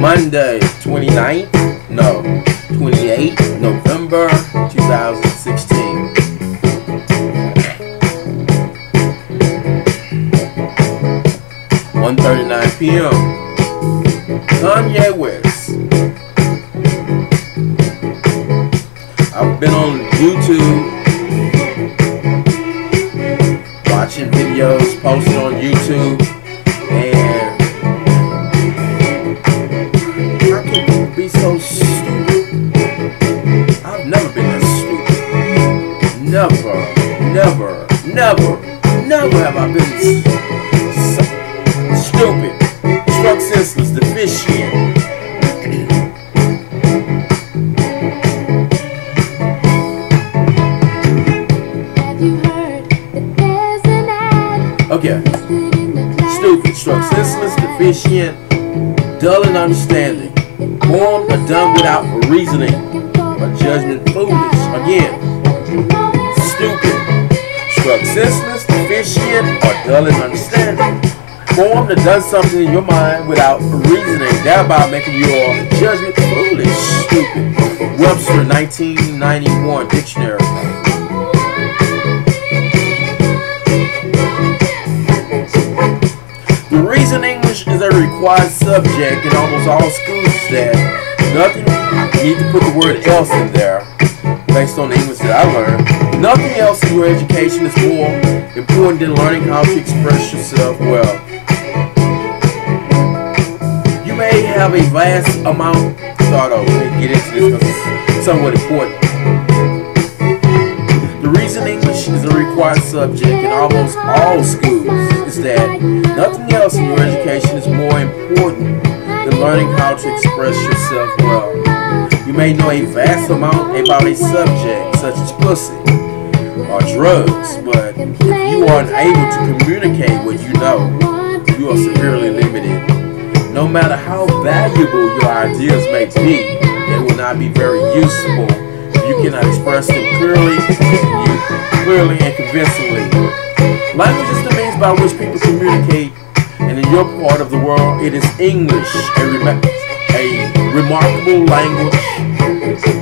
Monday, 29th, no, 28th November 2016. (1:39 p.m.) Kanye West. I've been on YouTube, watching videos posted on YouTube, and how can people be so stupid? I've never been that stupid. Never have I been so stupid, struck senseless, deficient. Okay. Stupid, struck senseless, deficient, dull in understanding, formed or done without reasoning, or judgment foolish. Again. Stupid, struck senseless, deficient, or dull in understanding, formed or done something in your mind without reasoning, thereby making your judgment foolish. Stupid. Webster, 1991 dictionary. The reason English is a required subject in almost all schools is that nothing, you need to put the word else in there based on the English that I learned. Nothing else in your education is more important than learning how to express yourself well. You may have a vast amount, start over, let me get into this because it's somewhat important. The reason English is a required subject in almost all schools is that nothing else in your education is more important than learning how to express yourself well. You may know a vast amount about a subject such as pussy or drugs, but if you are unable to communicate what you know, you are severely limited. No matter how valuable your ideas may be, they will not be very useful if you cannot express them clearly and convincingly. Language is the means by which people communicate, and in your part of the world, it is English, a remarkable language,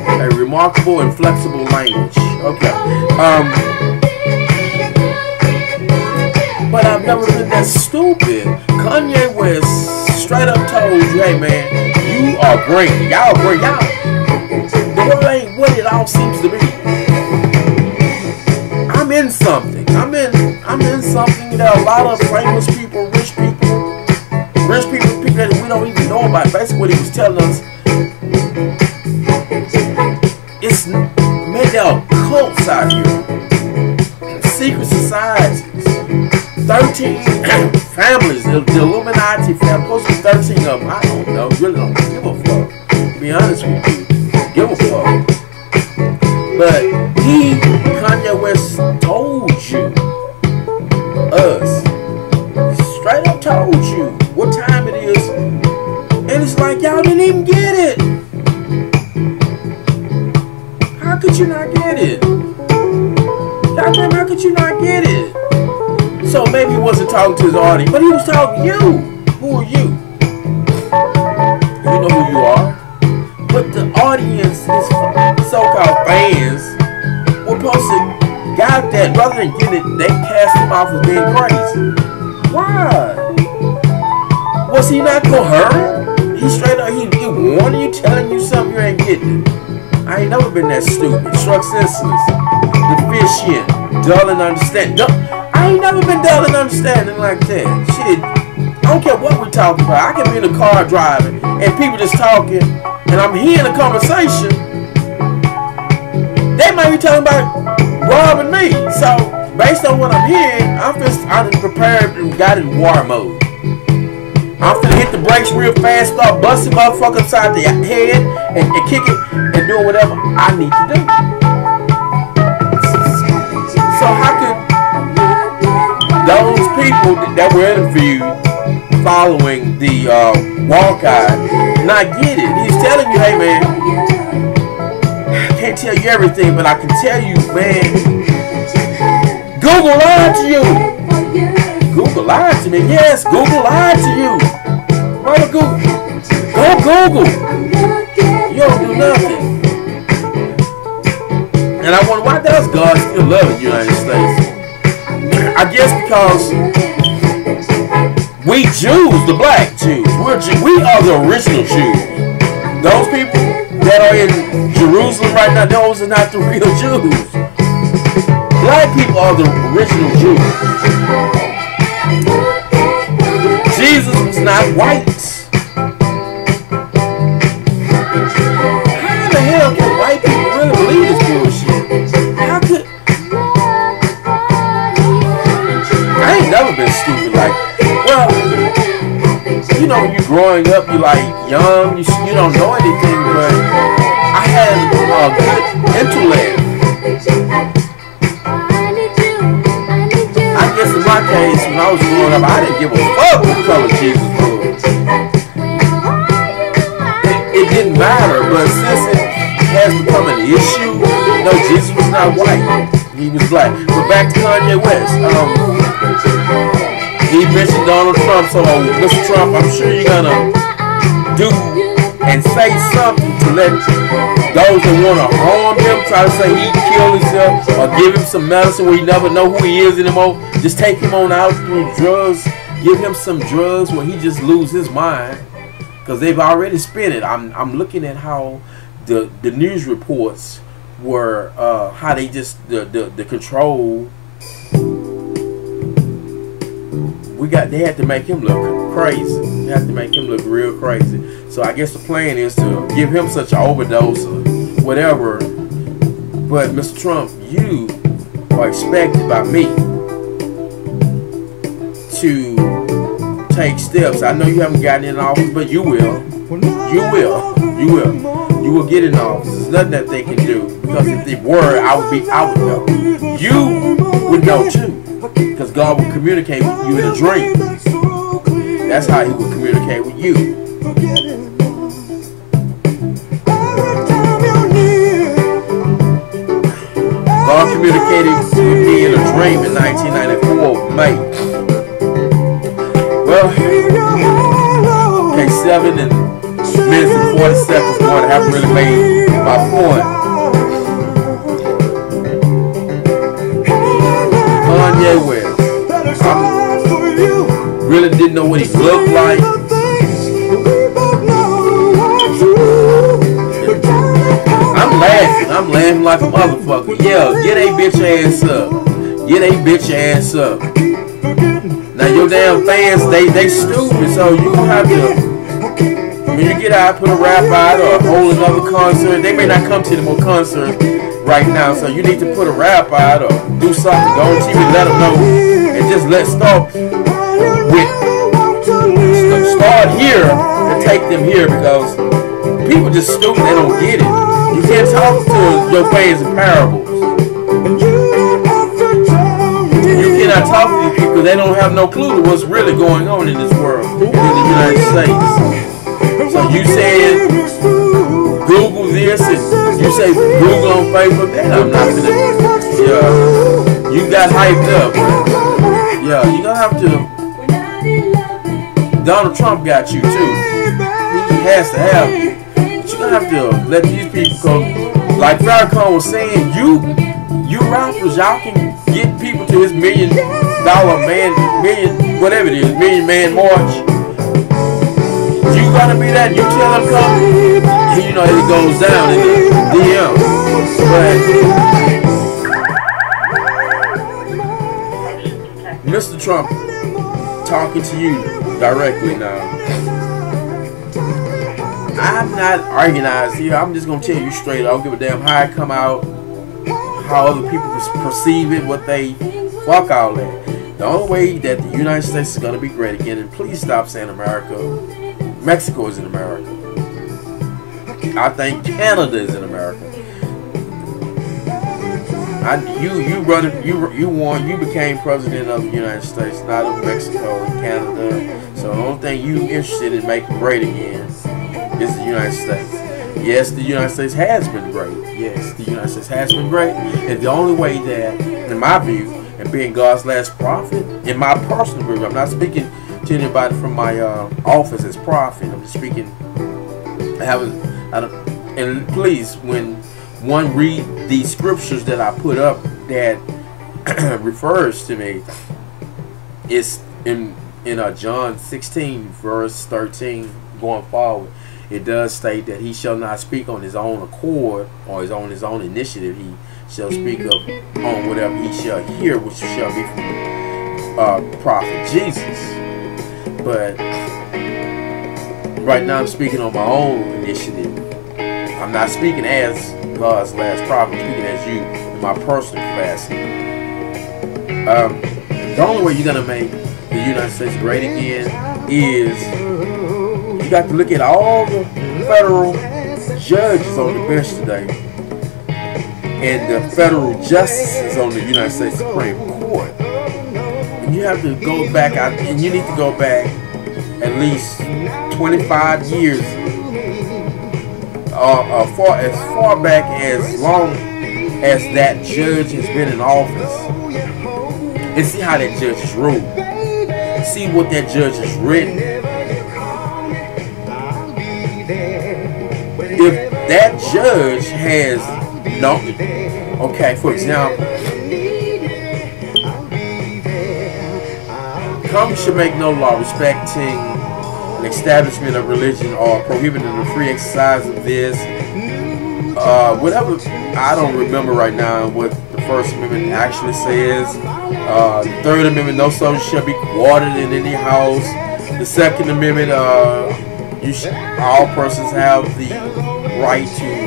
a remarkable and flexible language. Okay. But I've never been that stupid. Kanye West straight up told you, hey man, you are great. Y'all great. Y'all. The world ain't what it all seems to be. I'm in something. I'm in something. There are a lot of famous people, rich people that we don't even know about. Basically what he was telling us, it's made there are cults out here, secret societies, 13 families, the Illuminati family, supposed to be 13 of them. I don't know, really don't give a fuck, to be honest with you, give a fuck. But Kanye West told you, us, straight up told you what time it is, and it's like y'all didn't even get it. How could you not get it? Goddamn, how could you not get it? So maybe he wasn't talking to his audience, but he was talking to you. Who are you? You know who you are. But the audience, his so-called fans, were supposed to got that. Rather than getting it, they cast him off as being crazy. Why? Was he not coherent? He straight up, he warning you, telling you something you ain't getting it. I ain't never been that stupid. Struck senseless, deficient, dull and understanding. I ain't never been dull and understanding like that. Shit, I don't care what we're talking about. I can be in a car driving and people just talking, and I'm hearing a conversation. They might be talking about robbing me. So based on what I'm hearing, I'm prepared and got in war mode. I'm finna hit the brakes real fast, start busting motherfucker upside the head and kick it and doing whatever I need to do. So how could those people that were interviewed following the walkout not get it? He's telling you, hey man, I can't tell you everything, but I can tell you, man, Google lied to you. Google lied to me. Yes, Google lied to you. Mama Google. Go Google. You don't do nothing. And I wonder, why does God still love the United States? I guess because we Jews, the black Jews, we are the original Jews. Those people that are in Jerusalem right now, those are not the real Jews. Black people are the original Jews. Jesus was not white. How the hell can white people really believe this bullshit? How could... I ain't never been stupid like... Well, you know, when you're growing up, you're like young, you don't know anything, but I had a good intellect. I guess in my case, when I was growing up, I didn't give a fuck what color Jesus was. It didn't matter, but since it has become an issue, no, Jesus was not white. He was black. But back to Kanye West. He mentioned Donald Trump, so Mr. Trump, I'm sure you're gonna do and say something to let those that want to harm him, try to say he killed himself, or give him some medicine where you never know who he is anymore. Just take him on out through drugs. Give him some drugs where he just lose his mind, because they've already spent it. I'm looking at how the news reports were, how they just the control. They had to make him look crazy. They had to make him look real crazy. So I guess the plan is to give him such an overdose or whatever. But Mr. Trump, you are expected by me to take steps. I know you haven't gotten in office, but you will. You will. You will. You will get in office. There's nothing that they can do. Because if they were, I would know. You would know too. Because God will communicate with you in a dream. That's how he will communicate with you. God communicated with me in a dream in 1994, May. Well, okay, 7 minutes and 40 seconds more. I haven't really made my point. Kanye West. I really didn't know what he looked like. I'm laughing like a motherfucker. Yeah, get a bitch ass up. Get a bitch ass up. Now your damn fans, they stupid, so you gonna have to, when you get out, put a rap out or hold another concert. They may not come to the more concerts right now, so you need to put a rap out or do something. Go on TV, let them know, and just start here and take them here, because people just stupid. They don't get it. You can't talk to your fans in parables. You cannot talk to these people because they don't have no clue to what's really going on in this world, in the United States. So you said Google this, and you say Google on Facebook, and I'm not gonna. Yeah, you got hyped up. Yeah, you gonna have to. Donald Trump got you too. He has to have you. But you're gonna have to let these people go. Like Farrakhan was saying, you rappers, y'all can get people to his $1 million whatever it is, $1 million man march. You gotta be that. You tell them come, and you know it goes down in the DM. But Mr. Trump, talking to you directly now. I'm not organized here. I'm just gonna tell you straight. I don't give a damn how I come out, how other people perceive it, what they fuck all that. The only way that the United States is gonna be great again, and please stop saying America. Mexico is in America. I think Canada is in America. You became president of the United States, not of Mexico and Canada. So the only thing you interested in making great again is the United States. Yes, the United States has been great. Yes, the United States has been great. And the only way that, in my view, and being God's last prophet. In my personal view, I'm not speaking to anybody from my office as prophet. I'm just speaking. And please, when one read these scriptures that I put up that refers to me, it's in John 16 verse 13 going forward. It does state that he shall not speak on his own accord or his own initiative. He shall speak up on whatever he shall hear, which shall be from prophet Jesus. But right now I'm speaking on my own initiative. I'm not speaking as God's last prophet. I'm speaking as you in my personal capacity. The only way you're going to make the United States great again is you got to look at all the federal judges on the bench today and the federal justices on the United States Supreme Court. And you have to go back out, and you need to go back at least 25 years, as far back as long as that judge has been in office, and see how that judge is ruled. See what that judge has written. If that judge has no, okay, for example, Congress should make no law respecting an establishment of religion or prohibiting the free exercise of this. Whatever, I don't remember right now what the First Amendment actually says. The Third Amendment, no soldier shall be quartered in any house. The Second Amendment, all persons have the right to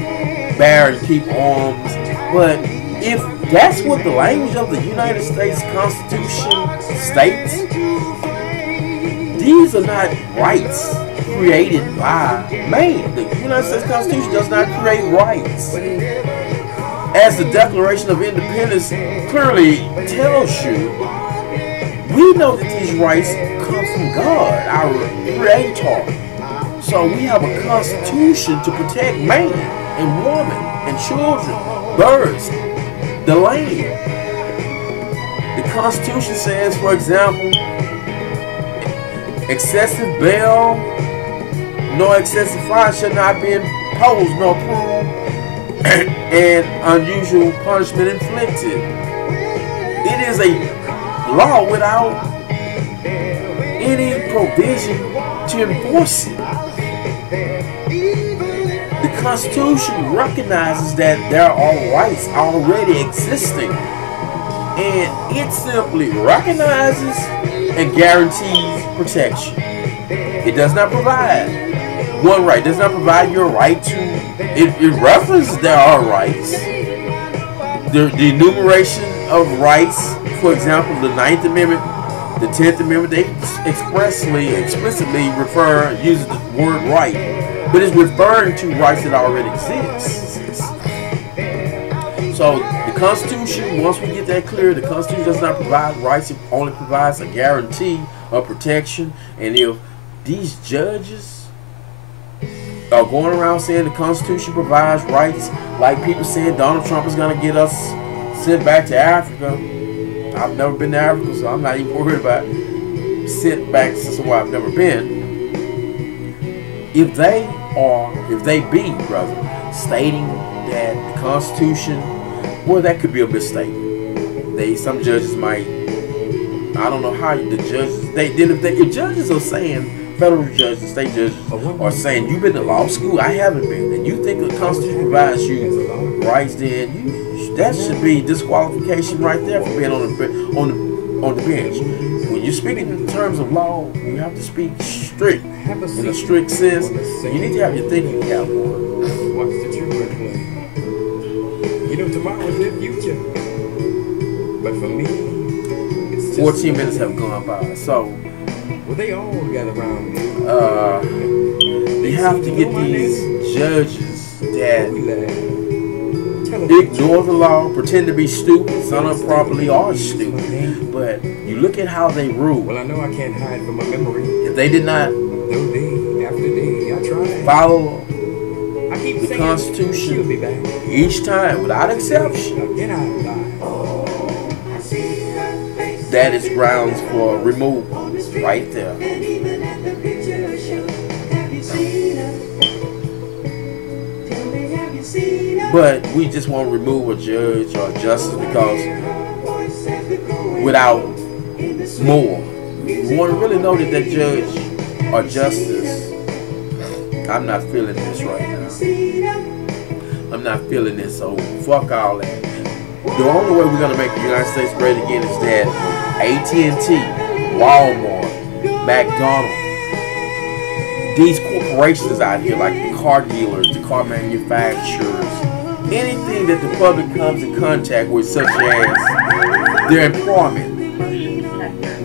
bear and keep arms. But if that's what the language of the United States Constitution states, these are not rights created by man. The United States Constitution does not create rights. As the Declaration of Independence clearly tells you, we know that these rights come from God, our Creator. So we have a constitution to protect man and woman and children, birds, the land. The Constitution says, for example, excessive bail, no excessive fine shall not be imposed nor approved, and unusual punishment inflicted. It is a law without any provision to enforce it. The Constitution recognizes that there are rights already existing, and it simply recognizes and guarantees protection. It does not provide one right. It does not provide your right to. It references there are rights. The enumeration of rights, for example, the 9th Amendment, the 10th Amendment, they explicitly uses the word right, but it's referring to rights that already exist. So the Constitution, once we get that clear, the Constitution does not provide rights, it only provides a guarantee of protection. And if these judges are going around saying the Constitution provides rights, like people saying Donald Trump is going to get us sent back to Africa. I've never been to Africa, so I'm not even worried about sent back to somewhere I've never been. If they be stating that the Constitution, well, that could be a misstatement. Some judges might, I don't know how the judges, if judges are saying, federal judges, state judges are saying, you've been to law school, I haven't been, and you think the Constitution provides you rights, then that should be disqualification right there for being on the bench. When you're speaking in terms of law, you have to speak strict, in a strict sense. You need to have your thinking cap on. Watch the children play. You know, tomorrow is their future. But for me, it's just 14 minutes have gone by, so well, they all got around me. You have to get these judges that ignore the law, pretend to be stupid. Some of them probably are stupid, but you look at how they rule. Well, I know I can't hide from my memory. If they did not day after day, I tried. follow the Constitution each time, without exception, get out of line. that is grounds for removal right there. But we just want to remove a judge or a justice because without more. We want to really know that that judge or justice, I'm not feeling this right now. I'm not feeling this, so fuck all that. The only way we're going to make the United States great again is that AT&T, Walmart, McDonald's, these corporations out here like the car dealers, the car manufacturers, anything that the public comes in contact with, such as their employment.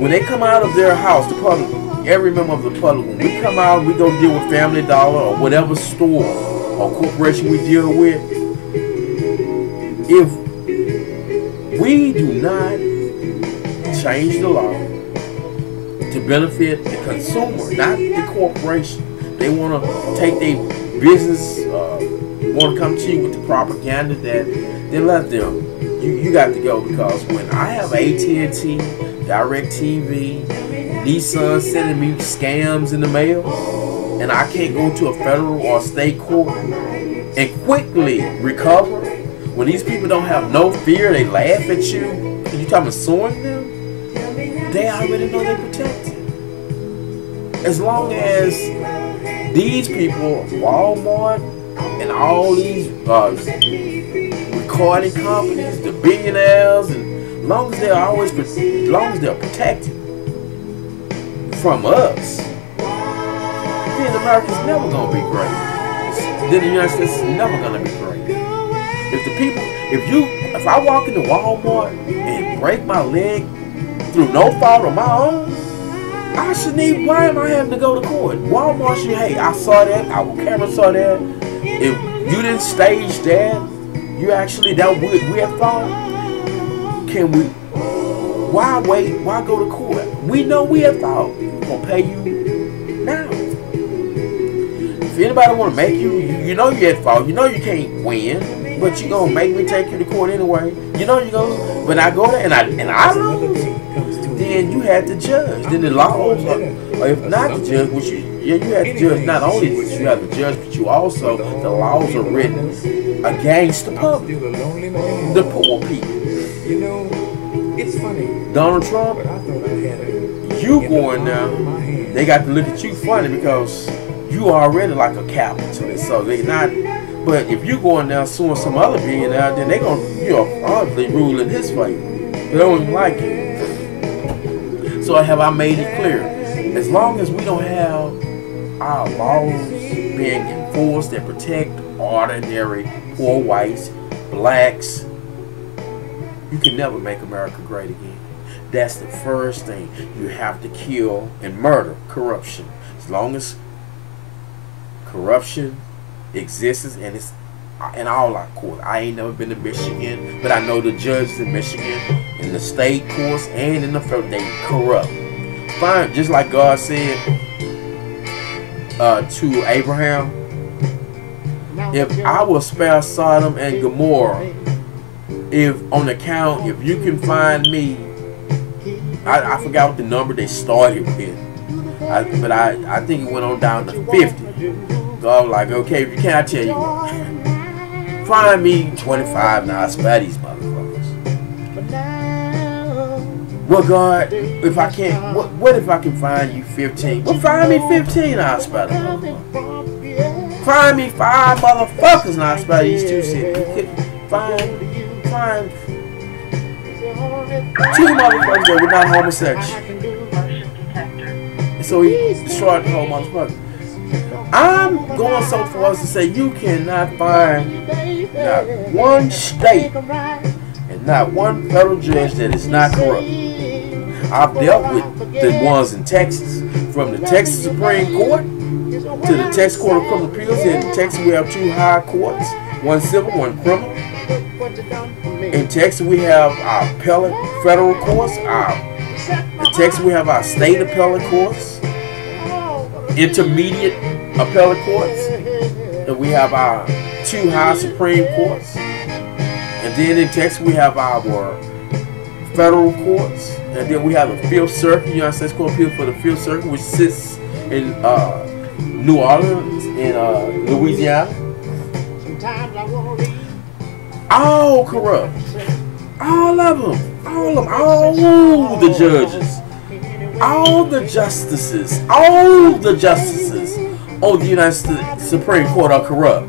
When they come out of their house, the public, every member of the public, when we come out, we go deal with Family Dollar or whatever store or corporation we deal with. If we do not change the law to benefit the consumer, not the corporation, they want to take their business, want to come to you with the propaganda that they let them. You got to go, because when I have AT&T, DirecTV, Nissan sending me scams in the mail, and I can't go to a federal or state court and quickly recover, when these people don't have no fear, they laugh at you, and you talking about suing them, they already know they're protected. As long as these people, Walmart, and all these recording companies, the billionaires, and as long as they're protected from us, then America's never gonna be great. Then the United States is never gonna be great. If I walk into Walmart and break my leg through no fault of my own, why am I having to go to court? Walmart should, hey, I saw that, our camera saw that. If you didn't stage that, you actually, that we at fault. Can we, why wait, why go to court? We know we at fault. We're gonna pay you now. If anybody wanna make you know you're at fault, you know you can't win, but you gonna make me take you to court anyway. You know you gonna, when I go there and I lose, then you had to judge. Then the laws, or if not the judge, which you had to judge. Not only did you have to judge, but you also, the laws are written against the public, the poor people. You know, it's funny. Donald Trump, you going now, they got to look at you funny because you already like a capitalist. So they not. But if you going down suing some other billionaire, then they gonna, probably rule in his favor. They don't even like it. So have I made it clear? As long as we don't have our laws being enforced that protect ordinary poor whites, blacks, you can never make America great again. That's the first thing. You have to kill and murder corruption. As long as corruption exists, and it's in all our courts. I ain't never been to Michigan, but I know the judges in Michigan, in the state courts, and in the federal, they corrupt. Fine, just like God said to Abraham, if I will spare Sodom and Gomorrah, if on account, if you can find me, I forgot what the number they started with, but I think it went on down to 50. God was like, okay, if you can't, I tell you what, find me 25 now, I spare these motherfuckers. Well, God, if I can't, what if I can find you 15? Well, find me 15, I'll spare them motherfuckers. Find me 5 motherfuckers, and I'll spare these 2 cities. Find 2 motherfuckers that were not homosexual. So he destroyed the whole motherfucker. I'm going so far as to say you cannot find not one state and not one federal judge that is not corrupt. I've dealt with the ones in Texas, from the Texas Supreme Court to the Texas Court of Criminal Appeals. In Texas, we have 2 high courts, one civil, one criminal. In Texas, we have our appellate federal courts. In Texas, we have our state appellate courts, intermediate appellate courts, and we have our 2 high Supreme Courts. And then in Texas, we have our federal courts, and then we have the Fifth Circuit, United States Court of Appeals for the Fifth Circuit, which sits in New Orleans in Louisiana. All corrupt. All of them. All the judges. All the justices. All the justices on the United States Supreme Court are corrupt.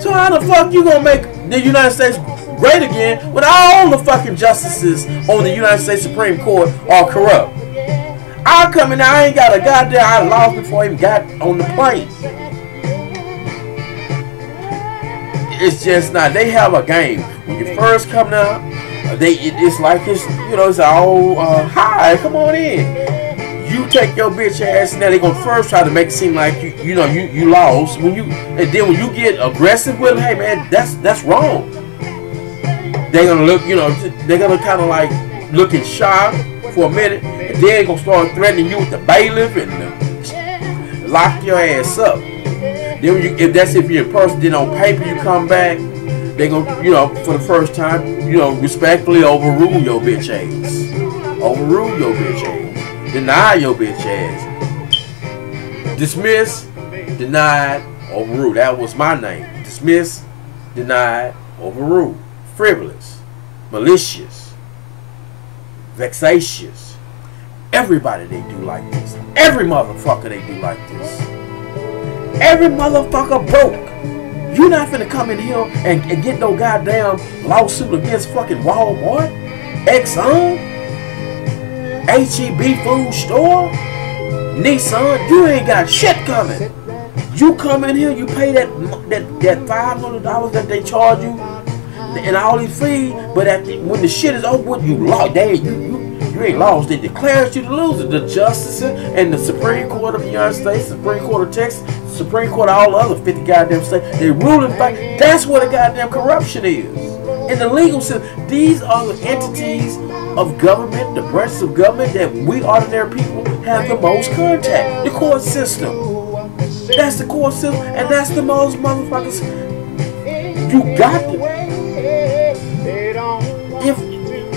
So how the fuck you gonna make the United States great again when all the fucking justices on the United States Supreme Court are corrupt? I come in there, I ain't got a goddamn, I lost before I even got on the plane. It's just not, they have a game. When you first come down, it's like it's, you know, it's all, hi, come on in. You take your bitch ass, now they gonna first try to make it seem like you lost. And then when you get aggressive with them, hey man, that's wrong. They're gonna look, you know, they're gonna kind of like look in shock for a minute, and then they're gonna start threatening you with the bailiff and lock your ass up. Then if you're in person, then on paper you come back, they're gonna, you know, for the first time, you know, respectfully overrule your bitch ass. Overrule your bitch ass. Deny your bitch ass. Dismiss, denied, overrule. That was my name. Dismiss, denied, overrule. Frivolous, malicious, vexatious. Everybody they do like this. Every motherfucker they do like this. Every motherfucker broke. You're not finna come in here and get no goddamn lawsuit against fucking Walmart, Exxon, H-E-B food store, Nissan. You ain't got shit coming. You come in here, you pay that $500 that they charge you and all these fees, but when the shit is over with, you lost. You ain't lost. They declared you the loser. The justices and the Supreme Court of the United States, Supreme Court of Texas, Supreme Court of all the other 50 goddamn states, they rule in fact. That's what a goddamn corruption is. In the legal system, these are the entities of government, the branches of government that we ordinary people have the most contact. The court system. That's the court system, and that's the most motherfuckers. You got to.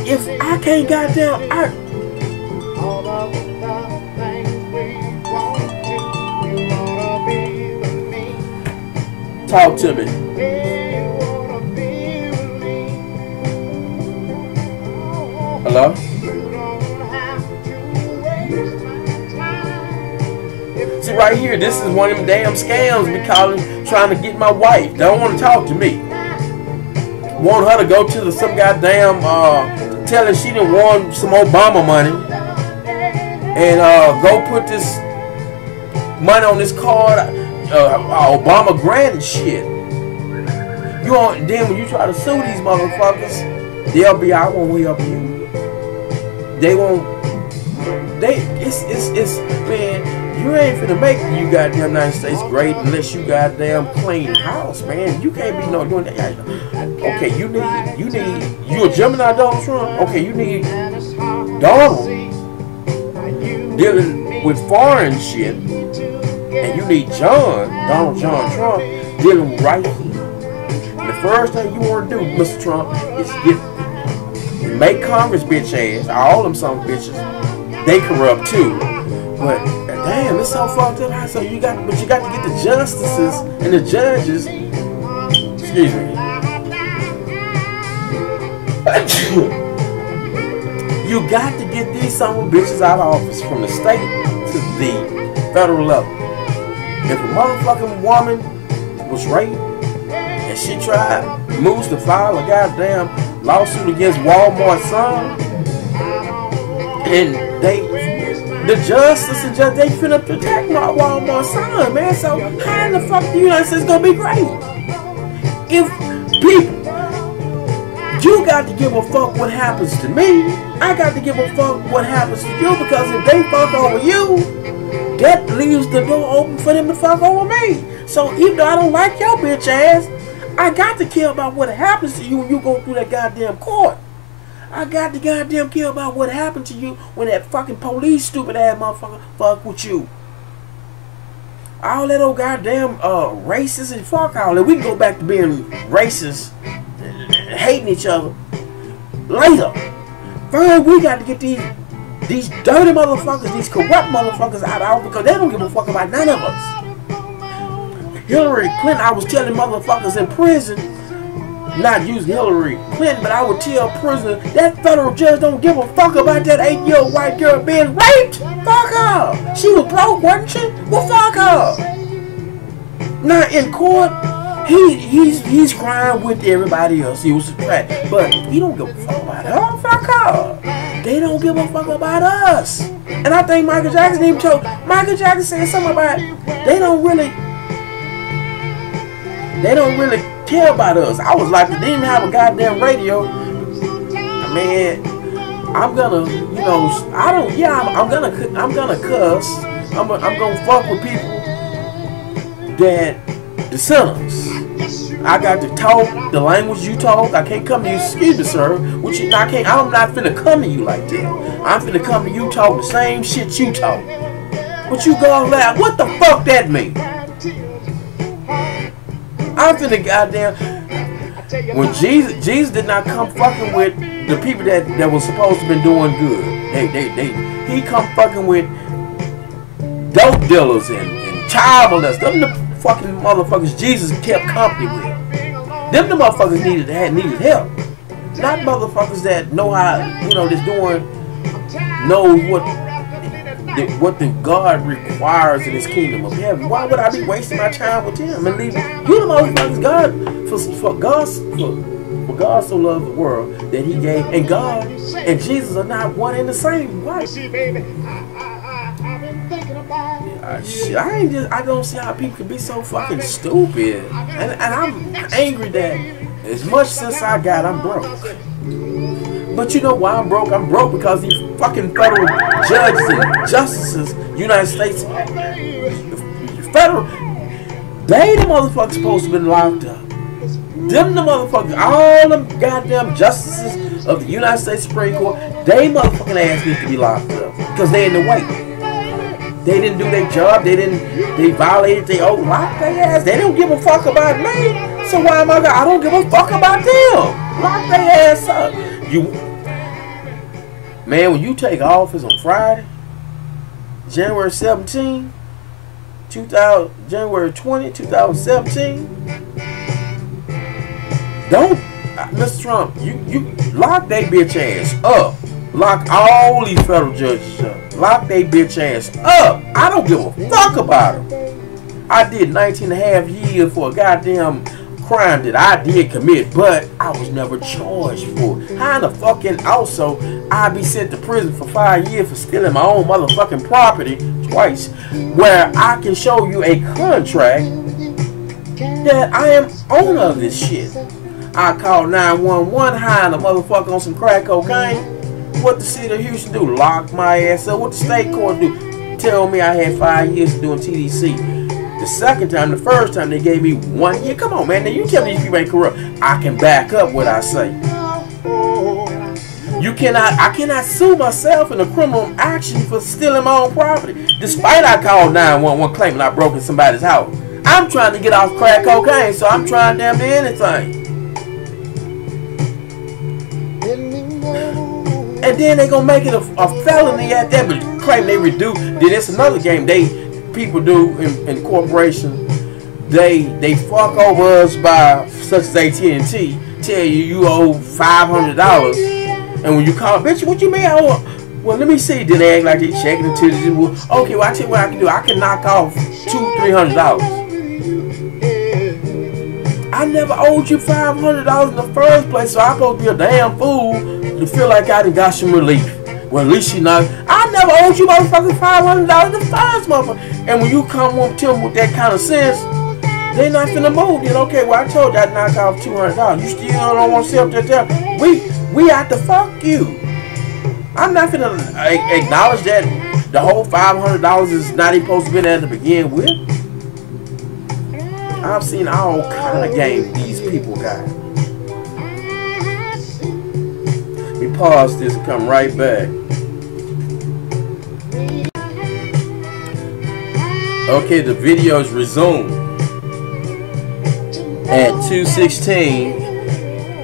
If I can't goddamn, talk to me. Hello? See right here, this is one of them damn scams we calling, trying to get my wife. They don't want to talk to me. Want her to go to some goddamn, tell her she done won some Obama money. And go put this money on this card, Obama grant and shit. Then when you try to sue these motherfuckers, they'll be, I won't help you. They won't. It's man. You ain't finna make you goddamn United States great unless you goddamn clean house, man. You can't be doing that. Okay, you a Gemini Donald Trump. Okay, you need Donald dealing with foreign shit, and you need Donald John Trump dealing with right here. And the first thing you want to do, Mr. Trump, is make Congress bitch ass. All them some bitches, they corrupt too. But damn, it's so fucked up. So you got to get the justices and the judges. Excuse me. You got to get these some bitches out of office from the state to the federal level. If a motherfucking woman was raped and she moves to file a goddamn lawsuit against Walmart's son, and the justice and judge, they finna protect my Walmart's son, man. So how in the fuck the United States gonna be great? If people, you got to give a fuck what happens to me. I got to give a fuck what happens to you, because if they fuck over you, that leaves the door open for them to fuck over me. So even though I don't like your bitch ass, I got to care about what happens to you when you go through that goddamn court. I got to goddamn care about what happened to you when that fucking police stupid ass motherfucker fuck with you. All that old goddamn racist and fuck all that. We can go back to being racist and hating each other later. First, we got to get these dirty motherfuckers, these corrupt motherfuckers out of because they don't give a fuck about none of us. Hillary Clinton, I was telling motherfuckers in prison, not using Hillary Clinton, but I would tell prisoners that federal judge don't give a fuck about that 8-year-old white girl being raped. Fuck her. She was broke, wasn't she? Well, fuck her. Now in court, he's crying with everybody else. He was surprised, but he don't give a fuck about her. Fuck her. They don't give a fuck about us. And I think Michael Jackson even told Michael Jackson said something about they don't really care about us. I was like, they didn't have a goddamn radio. Man, I'm gonna, you know, I'm gonna cuss. I'm gonna fuck with people that the sinners. I got to talk the language you talk. I can't come to you, excuse me, sir. Which I'm not finna come to you like that. I'm finna come to you talk the same shit you talk. But you gonna laugh. What the fuck that mean? I'm finna goddamn. When Jesus did not come fucking with the people that was supposed to been doing good. He come fucking with dope dealers and child molesters. Them the fucking motherfuckers Jesus kept company with. Them the motherfuckers needed help. Not motherfuckers that know how, you know, that's doing, know what the God requires in His kingdom of heaven. Why would I be wasting my time with Him and leaving you the motherfuckers? For God so loved the world that He gave, and God and Jesus are not one and the same. Why? I don't see how people can be so fucking stupid. And I'm angry that as much since I got, I'm broke. But you know why I'm broke? I'm broke because these fucking federal judges and justices, United States, federal, they the motherfuckers supposed to be locked up. Them the motherfuckers, all them goddamn justices of the United States Supreme Court, they motherfucking ass need to be locked up because they in the way. They didn't do their job. They violated their oath. Lock their ass. They don't give a fuck about me. So why am I? I don't give a fuck about them. Lock their ass up. Man, when you take office on Friday, January 17, January 20, 2017, don't, Mr. Trump, you lock that bitch ass up. Lock all these federal judges up. Lock they bitch ass up. I don't give a fuck about them. I did 19 and a half years for a goddamn crime that I did commit, but I was never charged for it. How in the fucking also I be sent to prison for 5 years for stealing my own motherfucking property twice, where I can show you a contract that I am owner of this shit. I called 911 high and a motherfucker on some crack cocaine. What the city of Houston do? Lock my ass up. What the state court do? Tell me I had 5 years doing TDC. The second time, the first time, they gave me 1 year. Come on, man. Now you tell me these people ain't corrupt. I can back up what I say. I cannot sue myself in a criminal action for stealing my own property. Despite I called 911 claiming I broke in somebody's house. I'm trying to get off crack cocaine, so I'm trying damn near anything. And then they gonna make it a felony at that, but claim they reduce. Then it's another game people do in corporations. They fuck over us by such as AT&T. Tell you owe $500, and when you call, bitch, what you mean? Well, let me see. Then they act like they checking into the. Okay, well I tell you what I can do. I can knock off $200-300. I never owed you $500 in the first place, so I'm supposed to be a damn fool to feel like I done got some relief. Well, at least you know. I never owed you motherfucking $500 in the first motherfucker. And when you come up to them with that kind of sense, they not finna move. Then okay, well I told you I'd knock off $200. You still don't want to sit up there. We out to fuck you. I'm not finna acknowledge that the whole $500 is not even supposed to be there to begin with. I've seen all kind of games these people got. Let me pause this and come right back. Okay, the video is resumed at 2:16,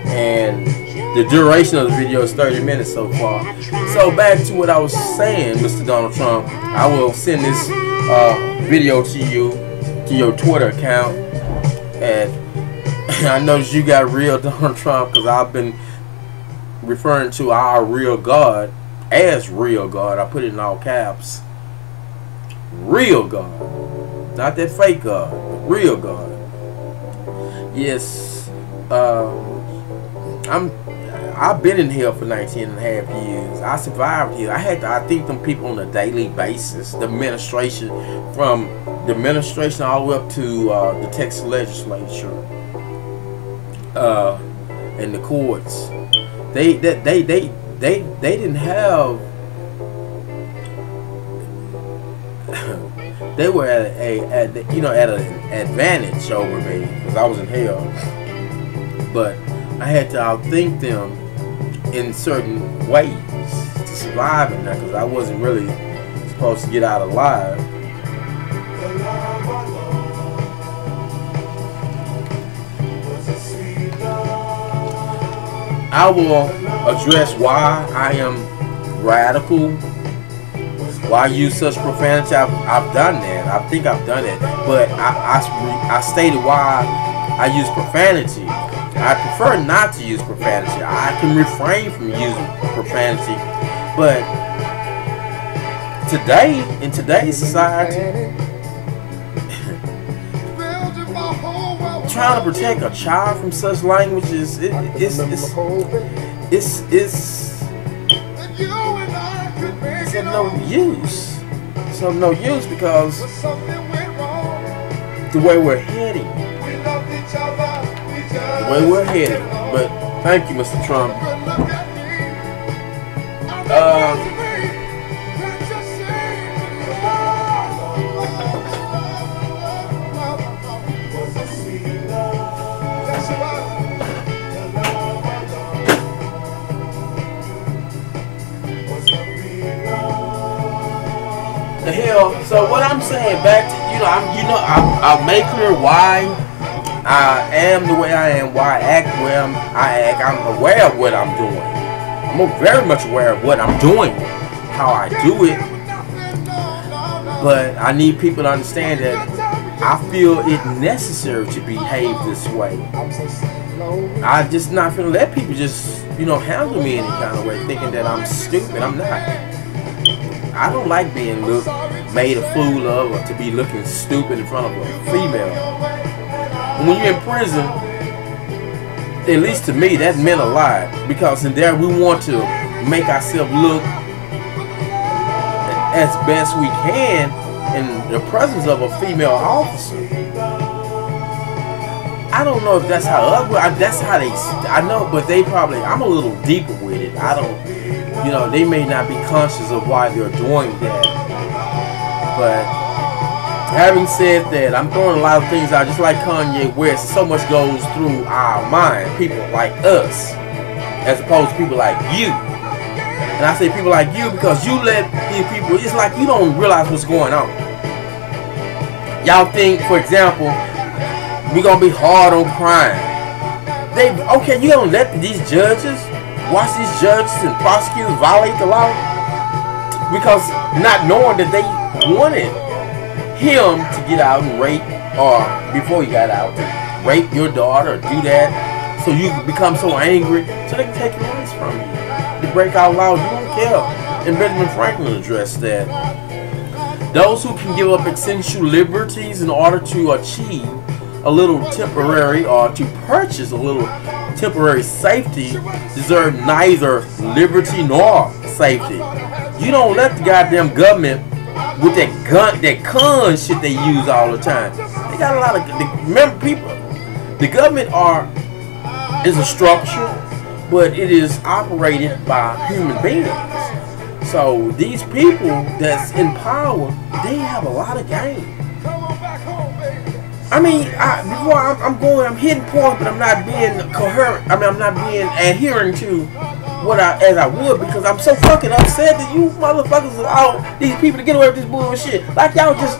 and The duration of the video is 30 minutes so far. So back to what I was saying, Mr. Donald Trump. I will send this video to you, to your Twitter account. And I noticed you got real Donald Trump because I've been referring to our real God as real God. I put it in all caps. Real God. Not that fake God. Real God. Yes. I've been in hell for 19 and a half years. I survived here. I think them people on a daily basis. The administration, from the administration all the way up to the Texas legislature and the courts. They didn't have. They were at an advantage over me because I was in hell. But I had to outthink them in certain ways to survive in that, because I wasn't really supposed to get out alive. I will address why I am radical, why I use such profanity. I've done that. I think I've done it. But I stated why I use profanity. I prefer not to use profanity. I can refrain from using profanity. But today, in today's society, trying to protect a child from such languages, it's of no use. It's of no use because the way we're heading. The way we're heading. But thank you, Mr. Trump. The hell. So what I'm saying, back to I'll make clear why I am the way I am, why I act the way I act. I'm aware of what I'm doing. I'm very much aware of what I'm doing, how I do it. But I need people to understand that I feel it necessary to behave this way. I just not gonna let people just, handle me any kind of way, thinking that I'm stupid. I'm not. I don't like being made a fool of, or to be looking stupid in front of a female. And when you're in prison, at least to me, that meant a lot, because in there we want to make ourselves look as best we can in the presence of a female officer. I don't know if that's how that's how they. I know, but they probably. I'm a little deeper with it. I don't. They may not be conscious of why they're doing that. But having said that, I'm throwing a lot of things out, just like Kanye West. So much goes through our mind, people like us, as opposed to people like you. And I say people like you because you let these people, it's like you don't realize what's going on. Y'all think, for example, we're going to be hard on crime. Okay, you don't let these judges, watch these judges and prosecutors violate the law? Because not knowing that they wanted him to get out and rape, or before he got out, to rape your daughter or do that, so you become so angry, so they can take your rights from you. They break out laws, you don't care. And Benjamin Franklin addressed that. Those who can give up essential liberties in order to achieve a little temporary, or to purchase a little temporary safety, deserve neither liberty nor safety. You don't let the goddamn government with that con shit they use all the time. They got a lot of, remember people, the government is a structure, but it is operated by human beings. So these people that's in power, they have a lot of game. I mean, I'm hitting points, but I'm not being coherent. I mean, I'm not being adhering to as I would, because I'm so fucking upset that you motherfuckers allow these people to get away with this bullshit. Like y'all just,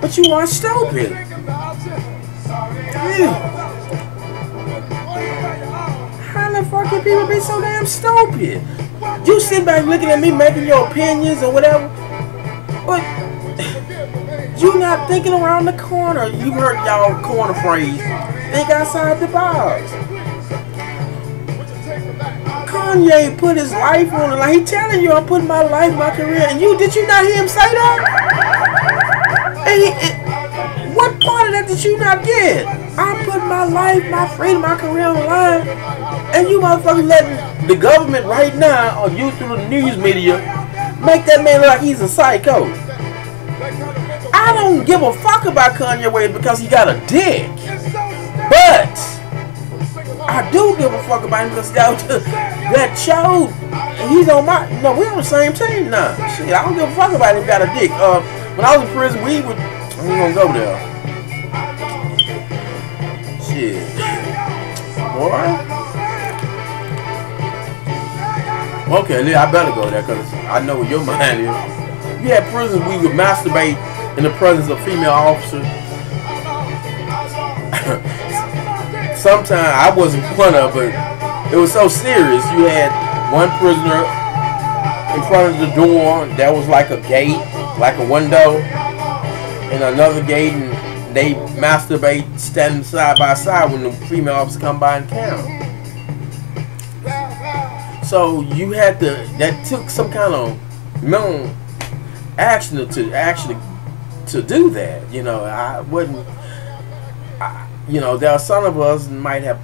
but you are stupid. How the fuck can people be so damn stupid. You sitting back looking at me making your opinions or whatever, but you not thinking around the corner. You heard y'all corner phrase, think outside the box. Kanye put his life on it. Like he telling you, I'm putting my life, my career, and did you not hear him say that? And what part of that did you not get? I'm putting my life, my freedom, my career on the line, and you motherfuckers letting the government right now, or you through the news media, make that man look like he's a psycho. I don't give a fuck about Kanye West because he got a dick, but I do give a fuck about him because that show, he's on my, no, we on the same team now. Shit, I don't give a fuck about him got a dick. When I was in prison, we ain't gonna go there. Shit. Boy. Okay, I better go there because I know what your mind is. We had prisons we would masturbate in the presence of female officers. Sometimes I wasn't one of, but it was so serious. You had one prisoner in front of the door that was like a gate, like a window, and another gate, and they masturbate standing side by side when the female officers come by and count. So you had to, that took some kind of mental action to actually to do that. You know, I wouldn't, you know, there are some of us might have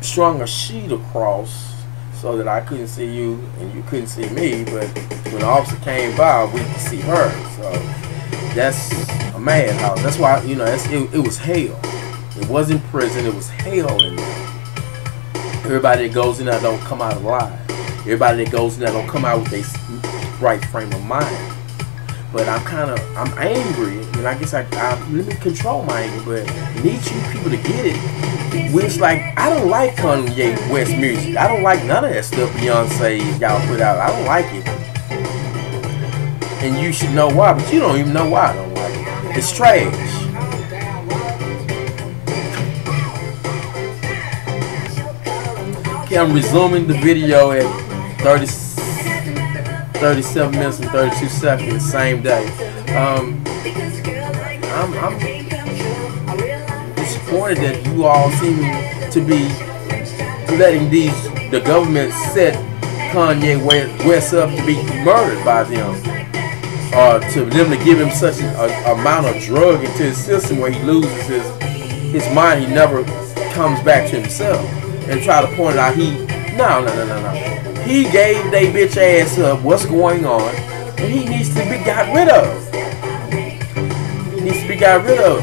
strung a sheet across so that I couldn't see you and you couldn't see me, but when the officer came by, we could see her. So that's a madhouse. That's why, you know, it was hell. It wasn't prison, it was hell in there. Everybody that goes in there don't come out alive. Everybody that goes in there don't come out with their right frame of mind. But I'm angry, and I guess I let me control my anger, but I need you people to get it. Which, like, I don't like Kanye West music. I don't like none of that stuff Beyonce y'all put out. I don't like it. And you should know why, but you don't even know why I don't like it. It's trash. Okay, I'm resuming the video at 37 minutes and 32 seconds, same day. I'm disappointed that you all seem to be letting the government set Kanye West up to be murdered by them, or to them to give him such an amount of drug into his system where he loses his mind, he never comes back to himself, and try to point out no. He gave they bitch ass up what's going on, and he needs to be got rid of. He needs to be got rid of.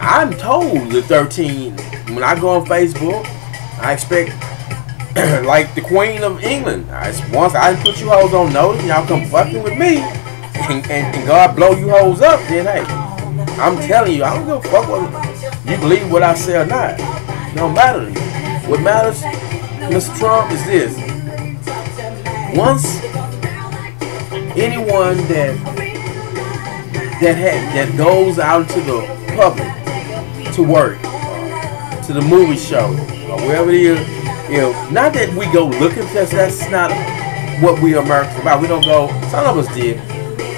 I'm told the 13, when I go on Facebook, I expect, like the Queen of England, once I put you hoes on notice, y'all come fucking with me, and God blow you hoes up, then hey, I'm telling you, I don't give a fuck whether you believe what I say or not. It don't matter to you. What matters, Mr. Trump, is this. Once anyone that goes out into the public to work, to the movie show, or wherever it is, not that we go looking, because that's not what we Americans about. We don't go, some of us did,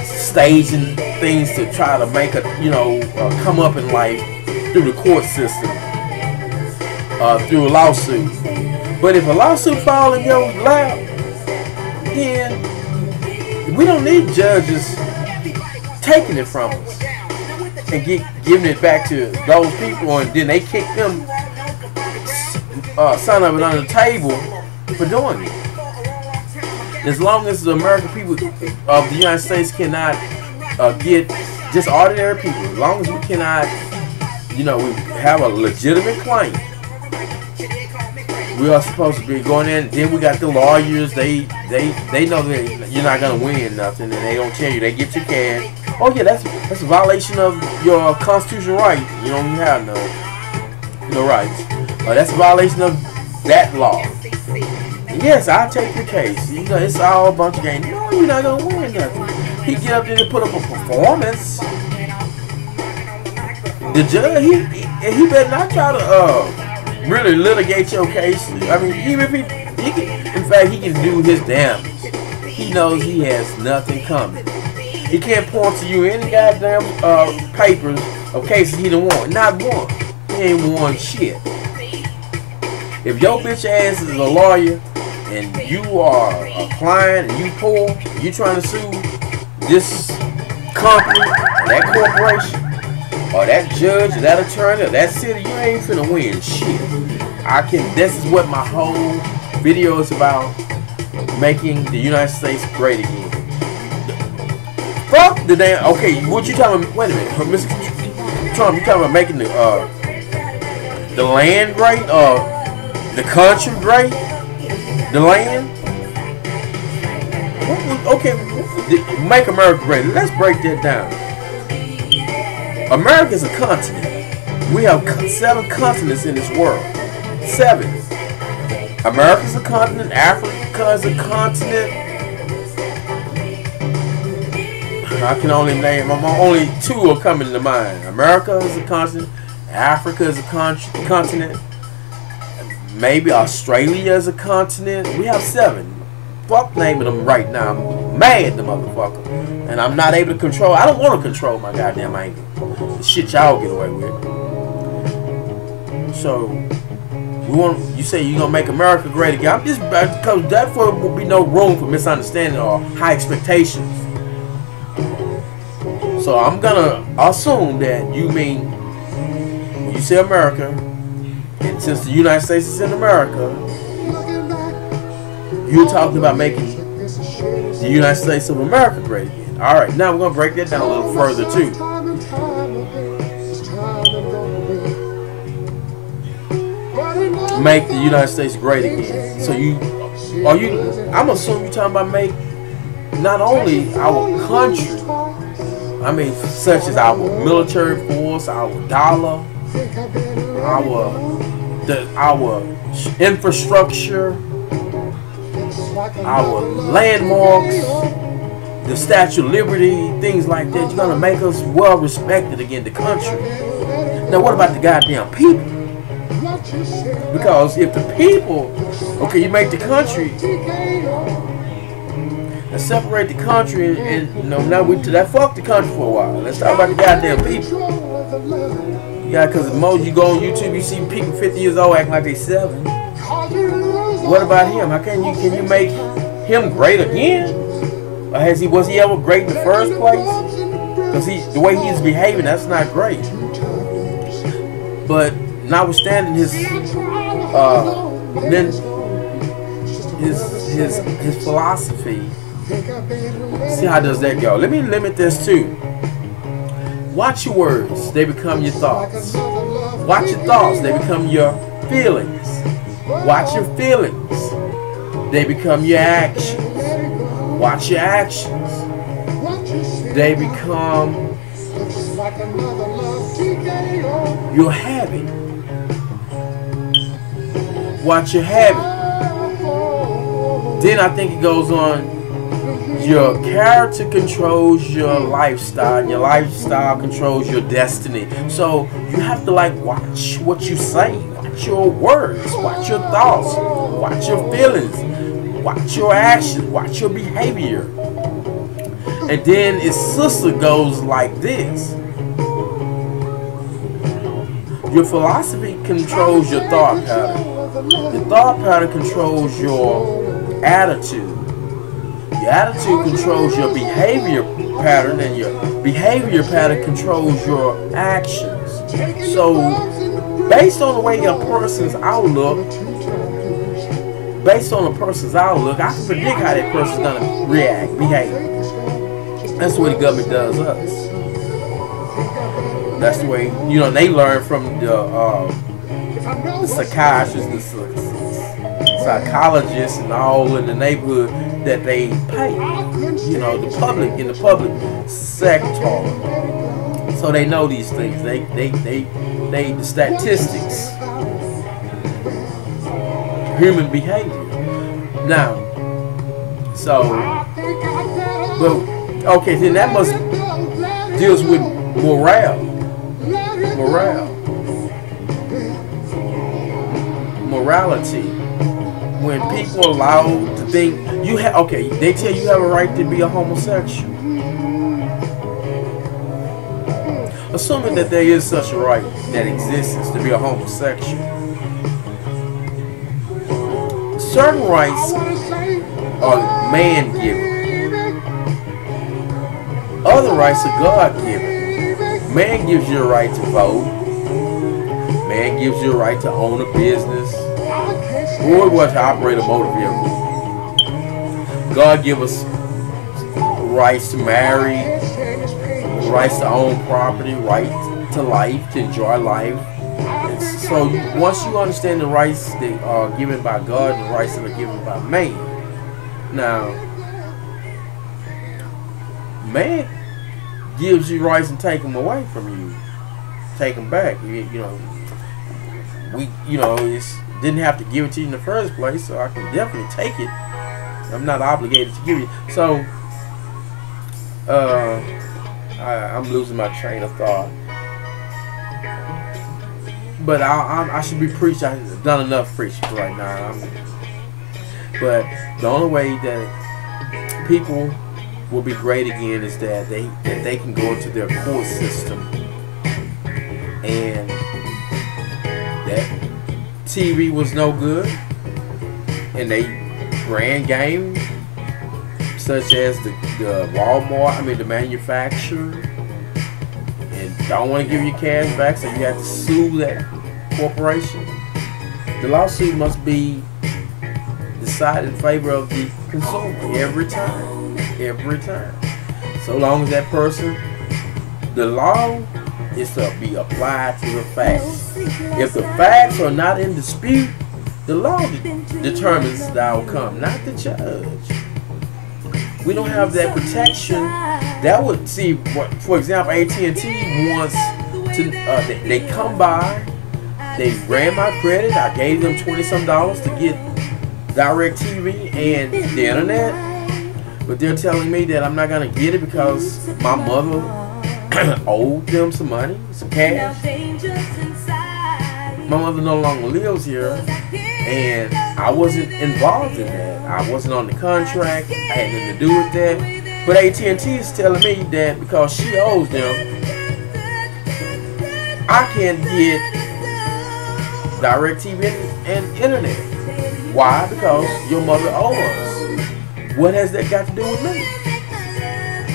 staging things to try to make a, come up in life through the court system, through a lawsuit. But if a lawsuit falls in your lap, then we don't need judges taking it from us and giving it back to those people, and then they kick them son of it under the table for doing it. As long as the American people of the United States cannot get just ordinary people, as long as we cannot, we have a legitimate claim, we are supposed to be going in. Then we got the lawyers. They know that you're not gonna win nothing, and they don't tell you. They get your cash. Oh yeah, that's a violation of your constitutional right. You don't even have no rights. That's a violation of that law. And yes, I'll take your case. It's all a bunch of games. No, you're not gonna win nothing. He get up there and put up a performance. The judge, he better not try to really litigate your case. I mean, even if he can, in fact, he can do his damnedest. He knows he has nothing coming. He can't point to you any goddamn papers of cases he done won. Not one. He ain't won shit. If your bitch ass is a lawyer and you are a client and you poor, and you trying to sue this company, or that corporation, or that judge, or that attorney, or that city, you ain't finna win shit. This is what my whole video is about. Making the United States great again. Fuck the damn. Okay, what you talking about? Wait a minute, Mr. Trump. You talking about making the land great? The country great? The land? Okay, make America great. Let's break that down. America is a continent. We have 7 continents in this world. 7. America is a continent. Africa is a continent. I can only name. Only 2 are coming to mind. America is a continent. Africa is a continent. Maybe Australia is a continent. We have 7. Fuck naming them right now. I'm mad, the motherfucker. And I'm not able to control. I don't want to control my goddamn anger. The shit y'all get away with. So, you say you're gonna make America great again. I'm just because therefore will be no room for misunderstanding or high expectations. So I'm gonna assume that you mean when you say America, and since the United States is in America, you're talking about making the United States of America great again. All right, now we're gonna break that down a little further too. Make the United States great again. So I'm assuming you're talking about make not only our country, I mean such as our military force, our dollar, our infrastructure, our landmarks, the Statue of Liberty, things like that. You're gonna make us well respected again, the country. Now what about the goddamn people? Because if the people, okay, you make the country and separate the country, and you know, now we fuck the country for a while. Let's talk about the goddamn people. Yeah, because the most you go on YouTube, you see people 50 years old acting like they 7. What about him? How can you make him great again? Or was he ever great in the first place? Because the way he's behaving, that's not great. But notwithstanding his philosophy, see how does that go? Let me limit this too. Watch your words, they become your thoughts. Watch your thoughts, they become your feelings. Watch your feelings, they become your actions. Watch your actions, they become your habit. Watch your habit. Then I think it goes on. Your character controls your lifestyle, and your lifestyle controls your destiny. So you have to watch what you say, watch your words, watch your thoughts, watch your feelings, watch your actions, watch your behavior. And then its sister goes like this. Your philosophy controls your thought pattern. Your thought pattern controls your attitude. Your attitude controls your behavior pattern, and your behavior pattern controls your actions. So, based on the way a person's outlook, I can predict how that person's gonna react, behave. That's the way the government does us. That's the way, they learn from the psychiatrists, the psychologists, and all in the neighborhood that they pay. The public, in the public sector. So they know these things. They the statistics, human behavior. Now, okay, then that must deals with morale. morality. When people allow to think you have, okay, they tell you have a right to be a homosexual. Assuming that there is such a right that exists to be a homosexual. Certain rights are man-given. Other rights are God-given. Man gives you a right to vote. Man gives you a right to own a business or what to operate a motor vehicle. God gives us rights to marry, rights to own property, right to life, to enjoy life. And so once you understand the rights that are given by God and the rights that are given by man, now man gives you rights and take them away from you, take them back. You know, it's didn't have to give it to you in the first place, so I can definitely take it. I'm not obligated to give you. So I'm losing my train of thought. But I should be preaching. I've done enough preaching for right now. But the only way that people will be great again is that they can go into their court system, and that TV was no good, and they ran game such as the Walmart, the manufacturer, and don't want to give you cash back, so you have to sue that corporation. The lawsuit must be decided in favor of the consumer every time. So long as that person, the law is to be applied to the facts. If the facts are not in dispute, the law determines the outcome, not the judge. We don't have that protection. That would see, for example, AT&T wants to. They come by, they ran my credit. I gave them $20-some to get DirecTV and the internet, but they're telling me that I'm not gonna get it because my mother owed them some money, some cash. My mother no longer lives here, and I wasn't involved in that. I wasn't on the contract. I had nothing to do with that. But AT&T is telling me that because she owes them, I can't get DirecTV and internet. Why? Because your mother owes us. What has that got to do with me?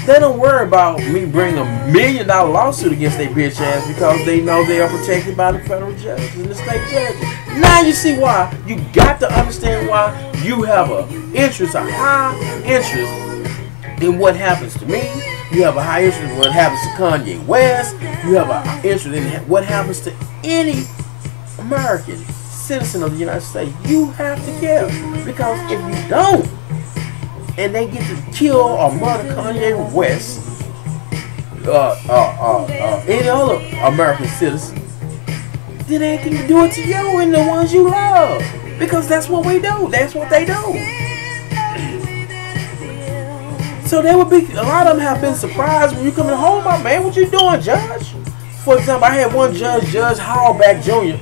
They don't worry about me bringing $1 million lawsuit against their bitch ass because they know they are protected by the federal judges and the state judges. Now you see why. You got to understand why you have an interest, a high interest in what happens to me. You have a high interest in what happens to Kanye West. You have an interest in what happens to any American citizen of the United States. You have to care, because if you don't, and they get to kill or murder Kanye West, any other American citizen, then they can do it to you and the ones you love. Because that's what we do. That's what they do. So there would be, a lot of them have been surprised when you come in home, my man, what you doing, Judge? For example, I had one judge, Judge Hallback Jr.,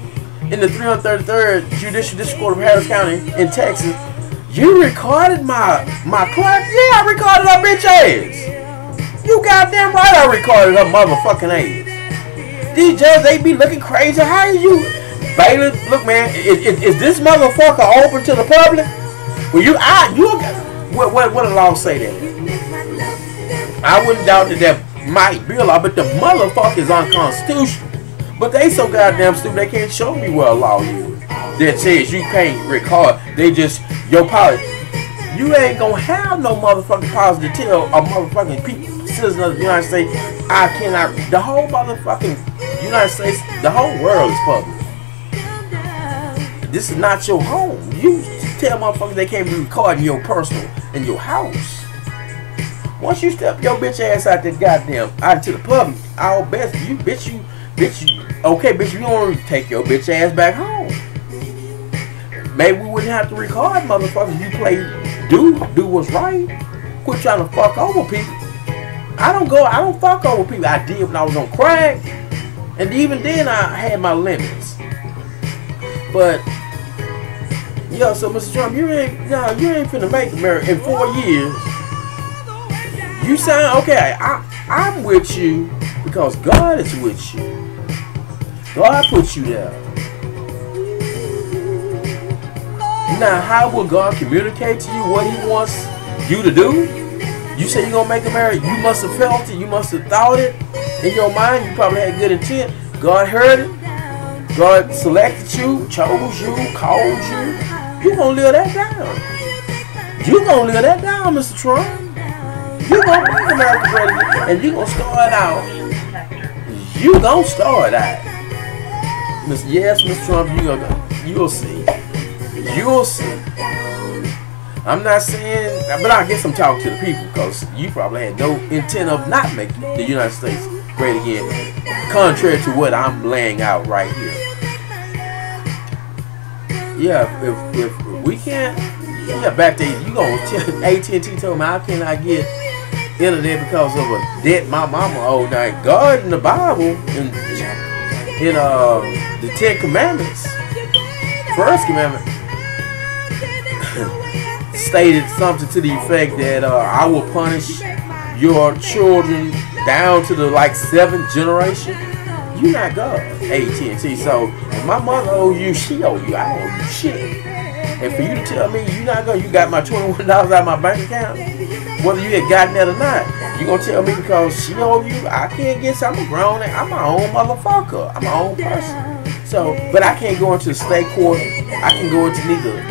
in the 333rd Judicial District Court of Harris County in Texas. You recorded my clip? Yeah, I recorded her bitch ass. You goddamn right I recorded her motherfucking ass. These judges, they be looking crazy. How are you? Bailiff, look man, is this motherfucker open to the public? Well, what the law say that? I wouldn't doubt that might be a law, but the motherfucker is unconstitutional. But they so goddamn stupid they can't show me where a law is that says you can't record. They just, your policy. You ain't gonna have no motherfucking policy to tell a motherfucking citizen of the United States, I cannot. The whole motherfucking United States, the whole world is public. This is not your home. You tell motherfuckers they can't be recording your personal in your house. Once you step your bitch ass out that goddamn, out to the public, I'll bet you, okay, bitch, you don't want to take your bitch ass back home. Maybe we wouldn't have to record motherfuckers. You play, do what's right. Quit trying to fuck over people. I don't fuck over people. I did when I was on crack. And even then I had my limits. But Yeah, so Mr. Trump, you ain't finna make America in 4 years. You sound okay. I'm with you because God is with you. God put you there. Now, how will God communicate to you what He wants you to do? You say you're gonna make America. You must have felt it. You must have thought it in your mind. You probably had good intent. God heard it. God selected you, chose you, called you. You gonna live that down. You gonna live that down, Mr. Trump. You gonna make America great again, and you gonna start out. You gonna start out. Yes, Mr. Trump. You'll see. You'll see. I'm not saying, but I guess I'm talking to the people because you probably had no intent of not making the United States great again, contrary to what I'm laying out right here. Yeah, if we can't, yeah, back there, you gonna tell AT&T told me how can I get internet because of a debt my mama owed. Now, God in the Bible, in the 10 Commandments, first commandment, stated something to the effect that I will punish your children down to the 7th generation. You not God, AT&T. So if my mother owes you, she owe you. I owe you shit. And for you to tell me you not God, you got my $21 out of my bank account, whether you had gotten that or not, you gonna tell me because she owe you? I can't get. I'm a grown. I'm my own motherfucker. I'm my own person. So, but I can't go into the state court. I can go into neither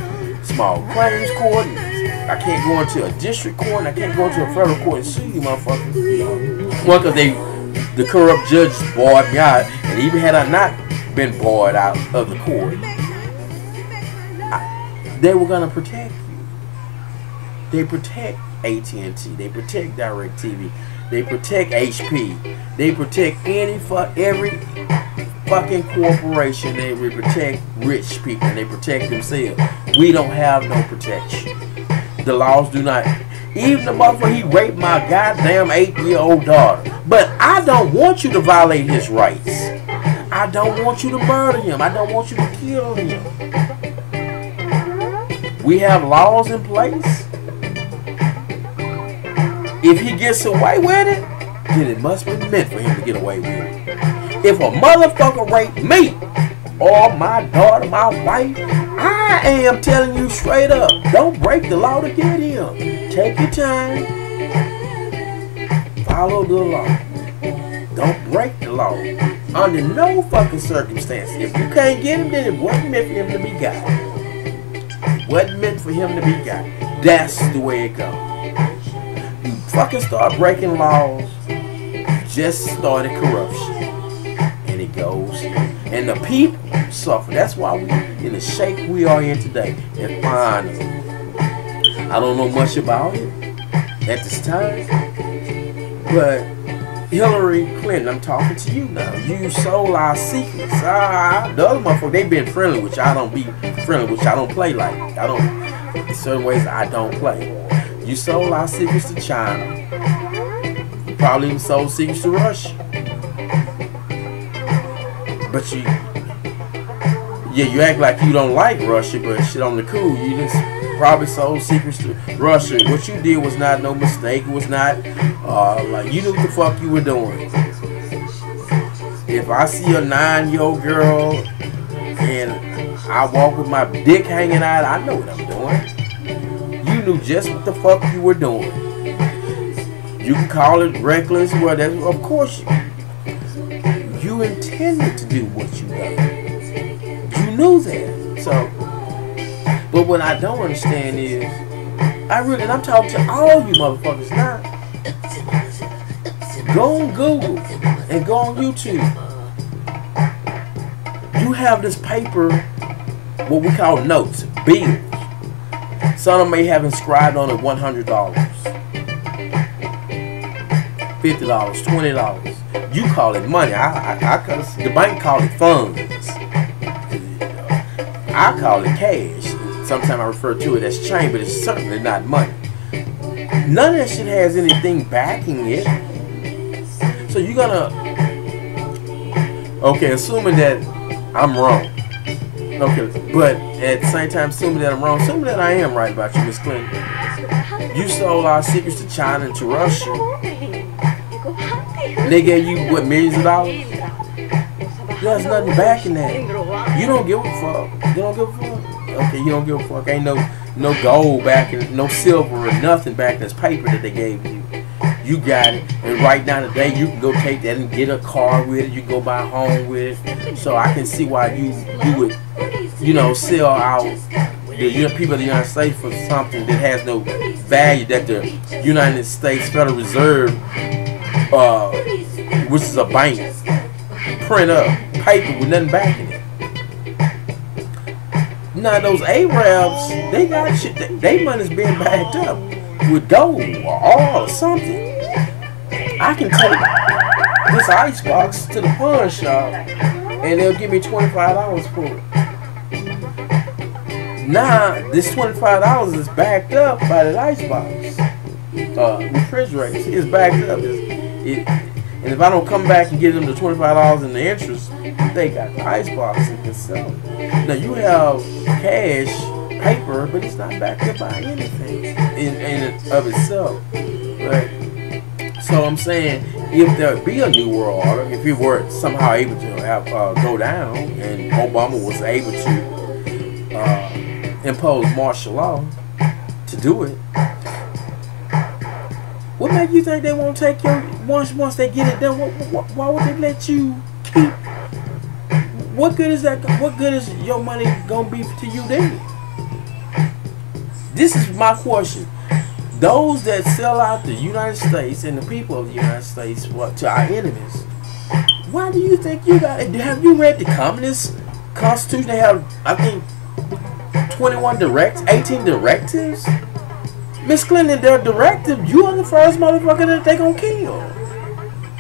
small claims court. I can't go into a district court. And I can't go into a federal court and sue you, motherfucker. One, because the corrupt judge barred me out, and even had I not been barred out of the court, they were gonna protect you. They protect AT&T. They protect DirecTV. They protect HP. They protect every fucking corporation. They protect rich people. And they protect themselves. We don't have no protection. The laws do not. Even the motherfucker, he raped my goddamn 8-year-old daughter. But I don't want you to violate his rights. I don't want you to murder him. I don't want you to kill him. We have laws in place. If he gets away with it, then it must be meant for him to get away with it. If a motherfucker raped me, or my daughter, my wife, I am telling you straight up, don't break the law to get him. Take your time. Follow the law. Don't break the law. Under no fucking circumstance. If you can't get him, then it wasn't meant for him to be got. It wasn't meant for him to be got. That's the way it goes. You fucking start breaking laws, you just started corruption. And it goes here. And the people suffer. That's why we're in the shape we are in today. And finally, I don't know much about it at this time, but Hillary Clinton, I'm talking to you now. You sold our secrets. The other motherfuckers, they been friendly, which I don't be friendly, which I don't play like. I don't, in certain ways, I don't play. You sold our secrets to China. You probably even sold secrets to Russia. But you act like you don't like Russia, but shit on the cool, you just probably sold secrets to Russia. What you did was not no mistake. It was not like you knew what the fuck you were doing. If I see a 9-year-old girl and I walk with my dick hanging out, I know what I'm doing. You knew just what the fuck you were doing. You can call it reckless, whatever. Of course you intended to do what you did. You knew that. So, but what I don't understand is, and I'm talking to all you motherfuckers now. Go on Google and go on YouTube. You have this paper, what we call notes, bills. Some of them may have inscribed on it $100, $50, $20. You call it money. The bank call it funds. I call it cash. Sometimes I refer to it as change, but it's certainly not money. None of that shit has anything backing it. So you're gonna, okay, assuming that I'm wrong, Okay, but at the same time, assuming that I'm wrong, assuming that I am right about you, Miss Clinton. You sold our secrets to China and to Russia. And they gave you, what, millions of dollars? There's nothing back in that. You don't give a fuck. You don't give a fuck? Okay, you don't give a fuck. Ain't no gold back in, no silver or nothing back in this paper that they gave you. You got it. And right now today, you can go take that and get a car with it. You can go buy a home with it. So I can see why you would, you know, sell out the people of the United States for something that has no value that the United States Federal Reserve, which is a bank, print up paper with nothing back in it. Now those Arabs, they got shit. They money's being backed up with gold or oil or something. I can take this ice box to the pawn shop and they'll give me $25 for it. Now this $25 is backed up by the icebox, refrigerator. It's backed up. And if I don't come back and give them the $25 in the interest, they got the icebox and can sell it. Now you have cash, paper, but it's not backed up by anything in of itself. Right? So I'm saying, if there be a new world order, if we were somehow able to have go down, and Obama was able to impose martial law to do it, what make you think they won't take your once they get it done? Why would they let you keep? What good is that? What good is your money gonna be to you then? This is my question. Those that sell out the United States and the people of the United States to our enemies, why do you think you got it? Have you read the Communist Constitution? They have, I think, 18 directives. Miss Clinton, their directive, you are the first motherfucker that they gonna kill.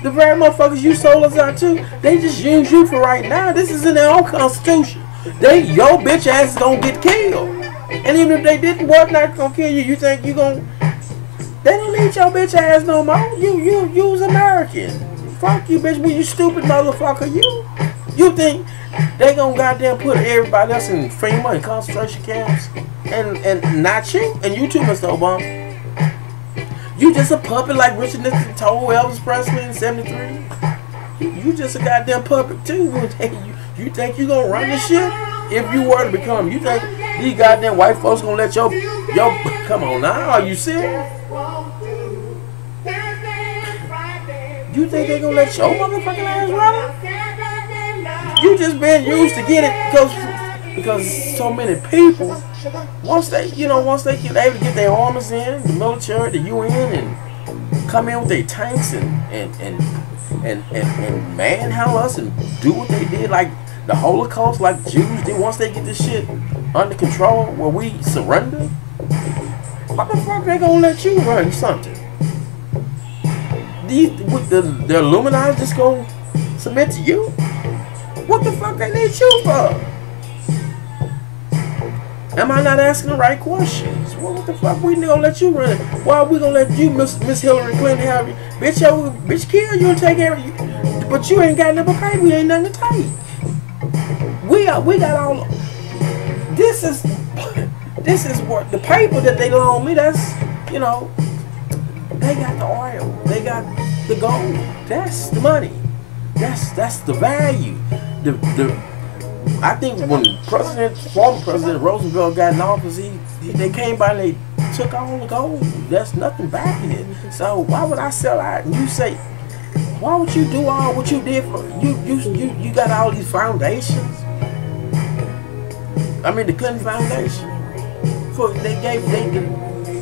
The very motherfuckers you sold us out to, they just use you for right now. This is in their own constitution. Your bitch ass is gonna get killed. And even if they didn't, what not gonna kill you? You think you gonna? They don't need your bitch ass no more. You's American. Fuck you, bitch. You stupid motherfucker. You think they gonna goddamn put everybody else in FEMA and concentration camps and not you? And you too, Mr. Obama. You just a puppet like Richard Nixon told Elvis Presley in '73. You just a goddamn puppet too. You think you gonna run this shit? If you were to become, you think these goddamn white folks gonna let your come on now? Are you serious? You think they gonna let your motherfucking ass run it? You just been used to get it because so many people, once they get able to get their armies in, the military, the UN, and come in with their tanks and manhandle us and do what they did, like the Holocaust, like Jews did. Once they get this shit under control, where we surrender, what the fuck they gonna let you run something? The Illuminati just gonna submit to you? What the fuck they need you for? Am I not asking the right questions? What the fuck we gonna let you run? Why are we gonna let you, Miss Hillary Clinton, have you? Bitch kill you and take everything. But you ain't got nothing to pay. We ain't nothing to take. We got all. This is what the paper that they loan me. That's they got the oil. They got the gold. That's the money. That's the value. I think when former President Roosevelt got in office, they came by and they took all the gold. There's nothing back in it. So why would I sell out? And you say, why would you do all what you did for you got all these foundations? I mean the Clinton Foundation. They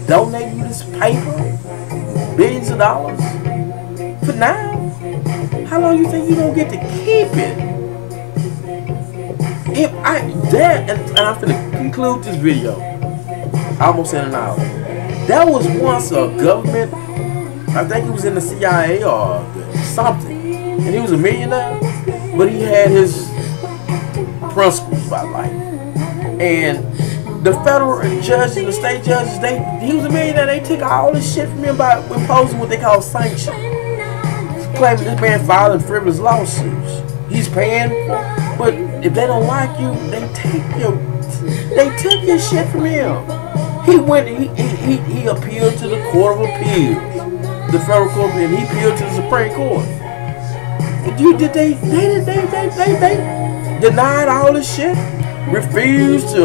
donated you this paper, billions of dollars. For now, how long you think you gonna get to keep it? And I'm finna conclude this video. Almost in an hour. That was once a government. I think he was in the CIA or something, and he was a millionaire, but he had his principles about life. And the federal judge and the state judges, he was a millionaire. They took all this shit from him by imposing what they call sanctions, claiming this man filing frivolous lawsuits. He's paying for But if they don't like you, they took your shit from him. He went. He appealed to the Court of Appeals, the federal court, and he appealed to the Supreme Court. They denied all this shit, refused to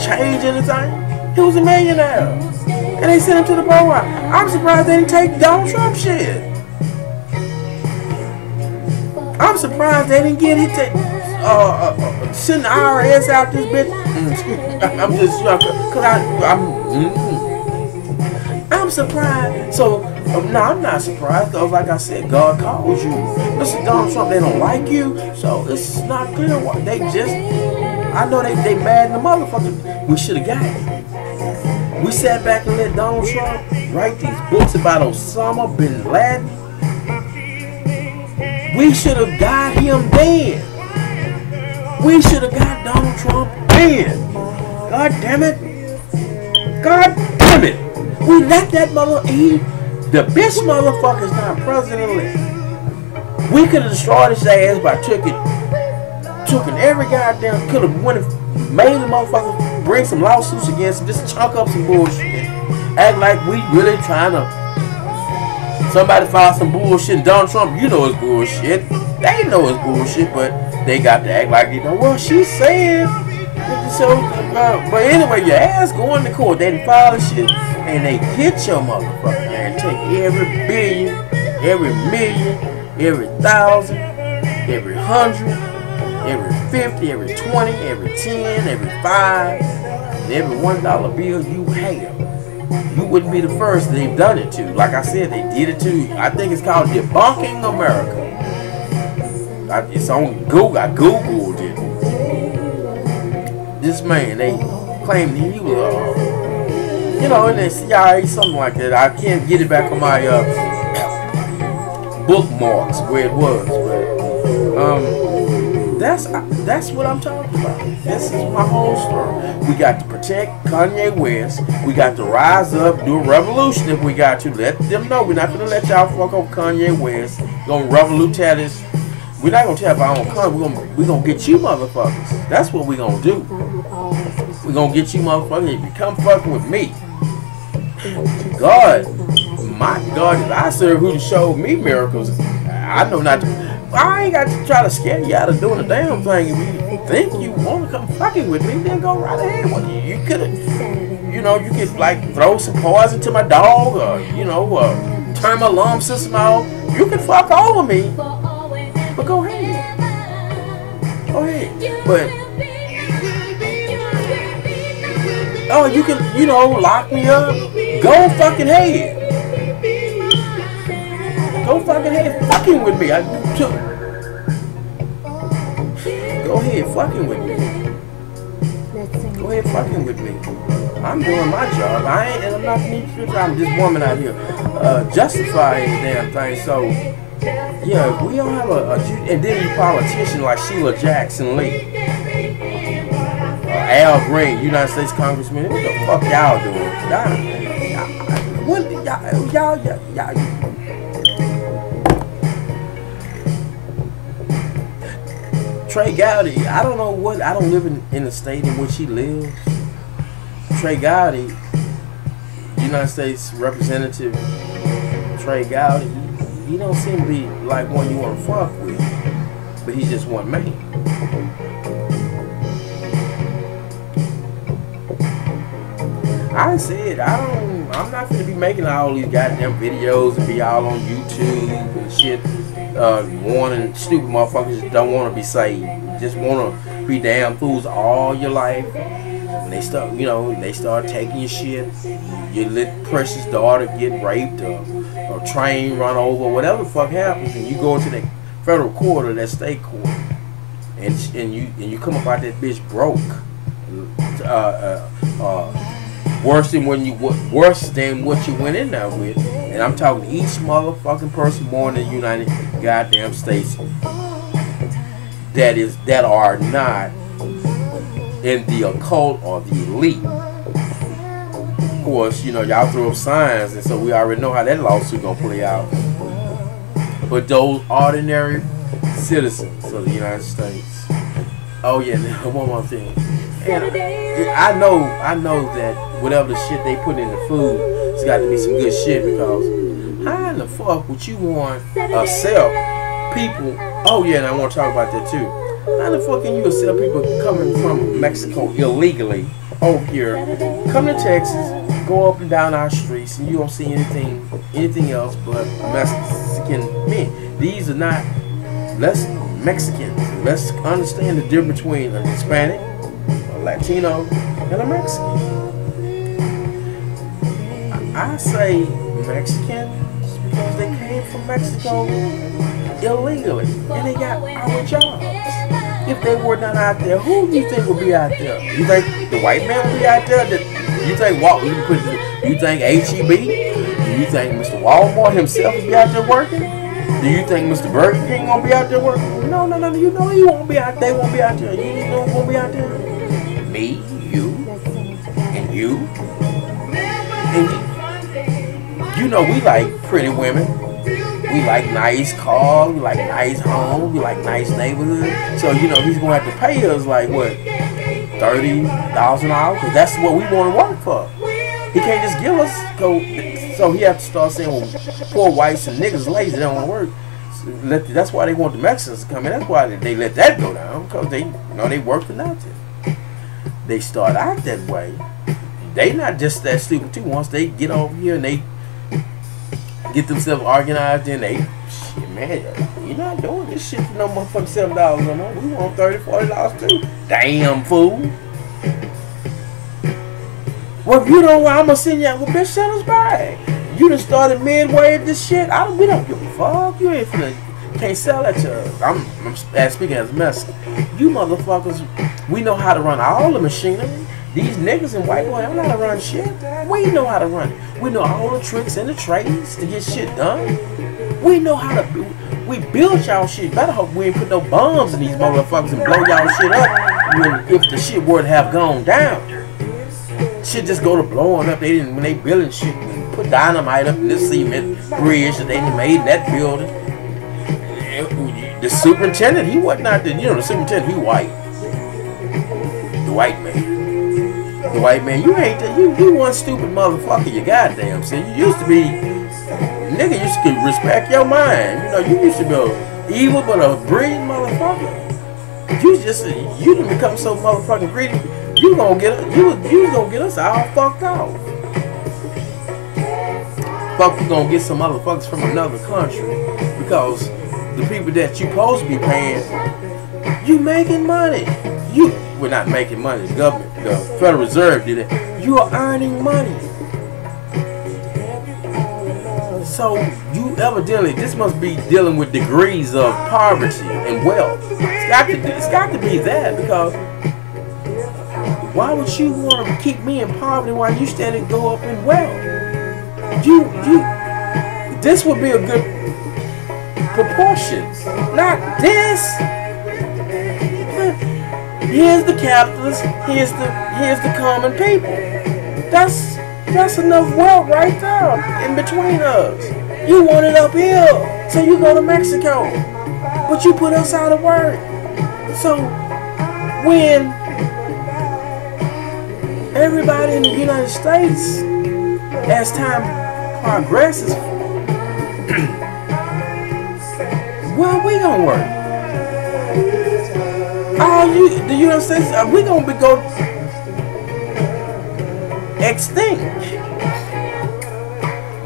change anything. He was a millionaire, and they sent him to the bar. I'm surprised they didn't take Donald Trump shit. I'm surprised they didn't get it to send the IRS out this bitch. I'm just cause I'm surprised. So no, I'm not surprised because, like I said, God calls you. Listen, Donald Trump, they don't like you, so it's not clear why they just. I know they mad in the motherfucker. We should have got it. We sat back and let Donald Trump write these books about Osama bin Laden. We should have got him then. We should have got Donald Trump then. God damn it. God damn it. We let that mother eat. The bitch motherfucker's not president-elect. We could have destroyed his ass by taking every goddamn, could have went and made the motherfucker bring some lawsuits against him, just chunk up some bullshit. Act like we really trying to. Somebody filed some bullshit, and Donald Trump, you know it's bullshit. They know it's bullshit, but they got to act like, well, she said. So, but anyway, your ass going to court. They didn't file the shit, and they get your motherfucker and take every billion, every million, every thousand, every hundred, every 50, every 20, every 10, every 5, and every $1 bill you have. You wouldn't be the first they've done it to. Like I said, they did it to. I think it's called Debunking America. It's on Google. I Googled it. This man, they claimed he was, in the CIA, something like that. I can't get it back on my bookmarks where it was, but that's what I'm talking about. This is my whole story. We got to protect Kanye West. We got to rise up, do a revolution if we got to. Let them know we're not going to let y'all fuck over Kanye West. We're going to revolutionize this. We're not going to tap our own Kanye. We're going to get you motherfuckers. That's what we're going to do. We're going to get you motherfuckers. If you come fucking with me, God, my God, I serve who showed me miracles. I know not to. I ain't got to try to scare you out of doing a damn thing. If you think you want to come fucking with me, then go right ahead. Well, you could have, you could like throw some poison to my dog, or turn my alarm system off. You can fuck over me, but go ahead. Go ahead. But you can, lock me up. Go fucking ahead. Go fucking ahead, fucking with me. Go ahead, fucking with me. Go ahead, fucking with me. I'm doing my job. I'm not I'm just woman out here justifying the damn thing. So, yeah, we don't have and then you politicians like Sheila Jackson Lee, Al Green, United States Congressman. What the fuck y'all doing? Y'all. Trey Gowdy, I don't know what, I don't live in the state in which he lives. Trey Gowdy, United States Representative Trey Gowdy, he don't seem to be like one you want to fuck with, but he's just one man. I said, I'm not going to be making all these goddamn videos and be all on YouTube and shit. Warning stupid motherfuckers that don't want to be saved, just want to be damn fools all your life. When they start, they start taking your shit, your little precious daughter get raped or train run over, whatever the fuck happens, and you go into the federal court or that state court, and you come up out that bitch broke, worse than what you went in there with. And I'm talking each motherfucking person born in the United goddamn States that are not in the occult or the elite. Of course, y'all throw up signs, and so we already know how that lawsuit gonna play out. But those ordinary citizens of the United States. Oh yeah, one more thing. And I know that whatever the shit they put in the food, it's got to be some good shit because how in the fuck would you want to accept people? Oh yeah, and I want to talk about that too. How the fuck can you accept people coming from Mexico illegally over here, come to Texas, go up and down our streets, and you don't see anything else but Mexican men? These are not less Mexicans. Let's understand the difference between a Hispanic, a Latino, and a Mexican. I say Mexicans because they came from Mexico illegally and they got our jobs. If they were not out there, who do you think would be out there? You think the white man would be out there? You think what? You think H-E-B? Do you think Mr. Walmart himself would be out there working? Do you think Mr. Burger King gonna be out there working? No. You know he won't be out. They won't be out there. You know who won't be out there? Me, you, and you. And you know we like pretty women. We like nice cars. We like nice homes. We like nice neighborhoods. So you know he's gonna have to pay us like what, $30,000? Because that's what we want to work for. He can't just give us go. So he have to start saying, well, poor whites and niggas lazy, they don't want to work. So that's why they want the Mexicans to come in. That's why they let that go down, because they work for nothing. They start out that way. They not just that stupid too. Once they get over here and they get themselves organized, then they, shit, man, you're not doing this shit for no motherfucking $7 no more. We want $30, $40 too. Damn fool. Well, if you don't want, I'm gonna send you out with bitch, send us back. You done started midway at this shit. We don't give a fuck. You ain't finna, can't sell that to us. I'm speaking as a Mexican. You motherfuckers, we know how to run all the machinery. These niggas and white boys don't know how to run shit. We know how to run it. We know all the tricks and the trades to get shit done. We know how to, we build y'all shit. Better hope we ain't put no bombs in these motherfuckers and blow y'all shit up if the shit were to have gone down. Shit just go to blowing up. They didn't, when they building shit, put dynamite up in this cement bridge that they made in that building. The superintendent, he wasn't out there. You know, the superintendent, he white. The white man. The white man, you ain't that. You one stupid motherfucker. You goddamn see. You used to be, nigga. You used to respect your mind. You know, you used to be evil but a brilliant motherfucker. You done become so motherfucking greedy. You gonna get us all fucked off. Fuck, you gonna get some motherfuckers from another country because the people that you supposed to be paying, you making money. We're not making money. The government, the Federal Reserve did it. You are earning money. So you evidently, this must be dealing with degrees of poverty and wealth. It's got to be that, because why would you want to keep me in poverty while you steady go up in wealth? This would be a good proportion. Not this. Here's the capitalists. Here's the common people. That's enough wealth right there in between us. You want it up here, so you go to Mexico, but you put us out of work. So when everybody in the United States, as time progresses, where are we gonna work? The United States, we gonna go extinct.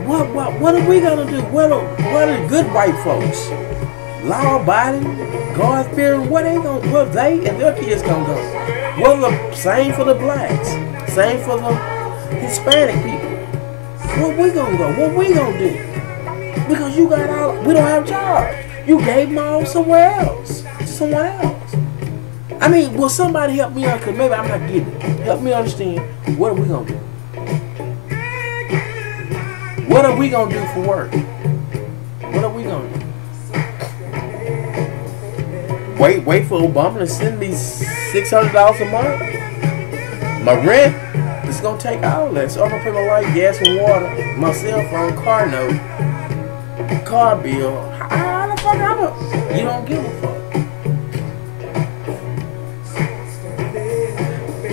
What are we gonna do? What are the good white folks? Law-abiding, God-fearing, where they and their kids gonna go? Well, the same for the blacks, same for the Hispanic people. Where we gonna go? What we gonna do? Because we don't have jobs. You gave them all somewhere else, to someone else. I mean, will somebody help me out? Because maybe I'm not getting it. Help me understand, what are we gonna do? What are we gonna do for work? What are we gonna do? Wait for Obama to send me $600 a month? My rent is gonna take all that. So I'm gonna pay my light, gas and water, my cell phone, car note, car bill. How the fuck motherfucker, you don't give a fuck.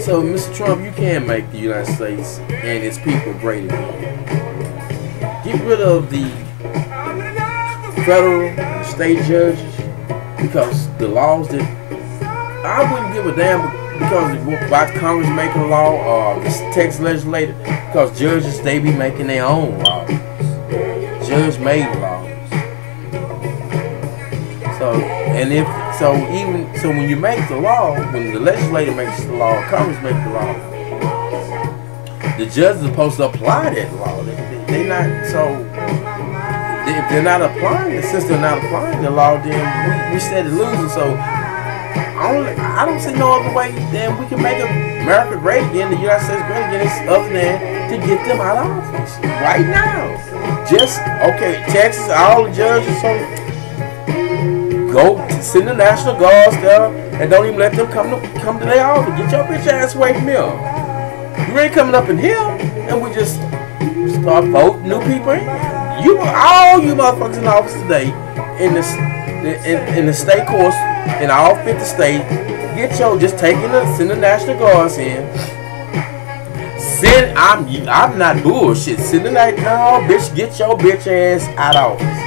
So, Mr. Trump, you can make the United States and its people great again. Get rid of the federal and state judges, because the laws that I wouldn't give a damn because about Congress making a law or the Texas legislature, because judges, they be making their own laws. Judge made laws. So when you make the law, when the legislator makes the law, Congress makes the law, the judges are supposed to apply that law. They not, so if they're not applying it, since they're not applying the law, then we steady losing. So I don't see no other way than we can make America great again, the United States great again, other than to get them out of office right now. Just okay, Texas, all the judges, so go send the National Guards there and don't even let them come to their office. Get your bitch ass away from here. You ain't coming up in here, and we just start voting new people in. All you motherfuckers in office today in the state courts in all 50 states, just send the National Guards in. I'm not bullshit. Send the night, no bitch, get your bitch ass out of office.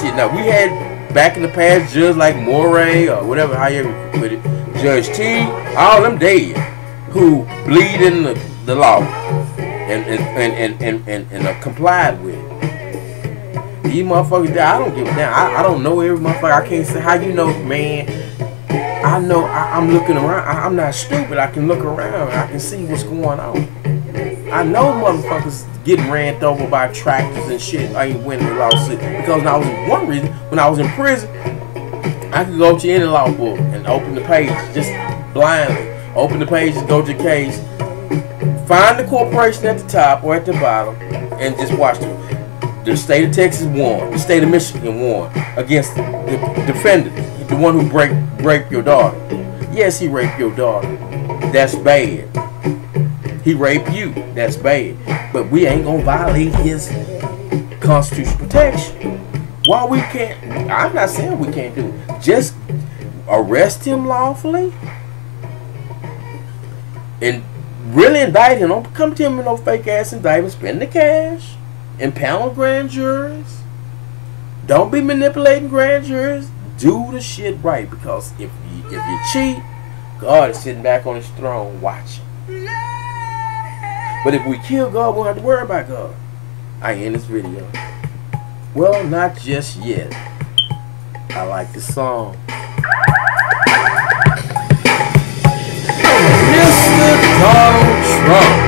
Shit. Now we had back in the past judges like Moray or whatever, however you put it, Judge T, all them dead who bleed in the law and complied with it. These motherfuckers there, I don't give a damn. I don't know every motherfucker. I can't say how you know, man. I know I'm looking around. I'm not stupid. I can look around. I can see what's going on. I know motherfuckers getting ran over by tractors and shit. I ain't winning the lawsuit because when I was in prison, I could go to any law book and open the page just blindly. Open the pages, go to the case, find the corporation at the top or at the bottom, and just watch them. The state of Texas won. The state of Michigan won against the defendant, the one who raped your daughter. Yes, he raped your daughter. That's bad. He raped you. That's bad. But we ain't gonna violate his constitutional protection. Why we can't? I'm not saying we can't do it. Just arrest him lawfully and really indict him. Don't come to him with no fake ass indictment. Spend the cash. Impound grand juries. Don't be manipulating grand juries. Do the shit right, because if you cheat, God is sitting back on his throne watching. But if we kill God, we don't have to worry about God. I end this video. Well, not just yet. I like the song. Mr. Donald Trump.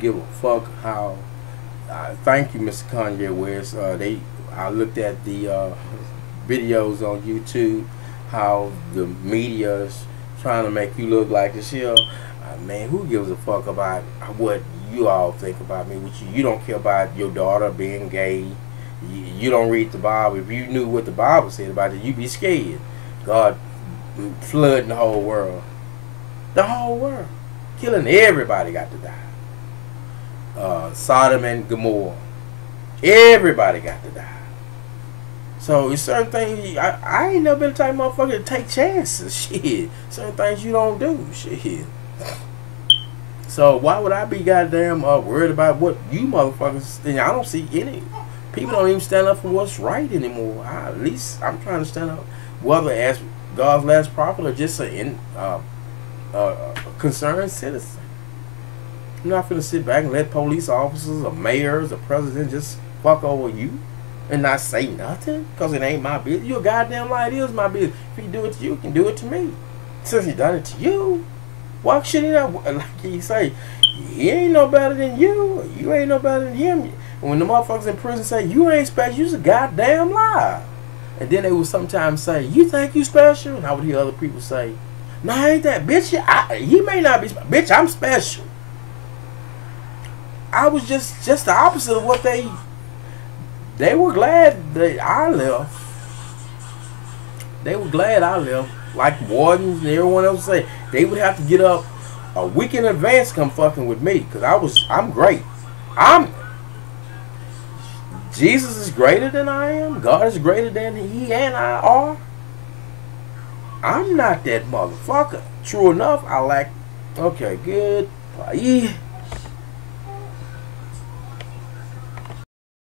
Give a fuck how. Thank you, Mr. Kanye West. I looked at the videos on YouTube how the media is trying to make you look like this here. Man, who gives a fuck about what you all think about me? Which you don't care about your daughter being gay. You don't read the Bible. If you knew what the Bible said about it, you'd be scared. God flooding the whole world. The whole world. Killing everybody got to die. Sodom and Gomorrah. Everybody got to die. So it's certain things, I ain't never been the type of motherfucker to take chances. Shit. Certain things you don't do. Shit. So why would I be goddamn worried about what you motherfuckers think? I don't see any. People don't even stand up for what's right anymore. At least I'm trying to stand up, whether as God's last prophet or just a concerned citizen. I'm not finna sit back and let police officers or mayors or president just fuck over you and not say nothing because it ain't my business. Your goddamn life is my business. If he do it to you, he can do it to me. Since he done it to you, why should he not? Like he say, he ain't no better than you. You ain't no better than him. When the motherfuckers in prison say you ain't special, you's a goddamn lie. And then they will sometimes say, you think you special? And I would hear other people say, no, I ain't that. Bitch, he may not be special. Bitch, I'm special. I was just the opposite of what they were glad that I left. They were glad I left. Like wardens and everyone else say, they would have to get up a week in advance to come fucking with me. Because I'm great. Jesus is greater than I am. God is greater than he and I are. I'm not that motherfucker. True enough, I lack. Okay, good. Bye.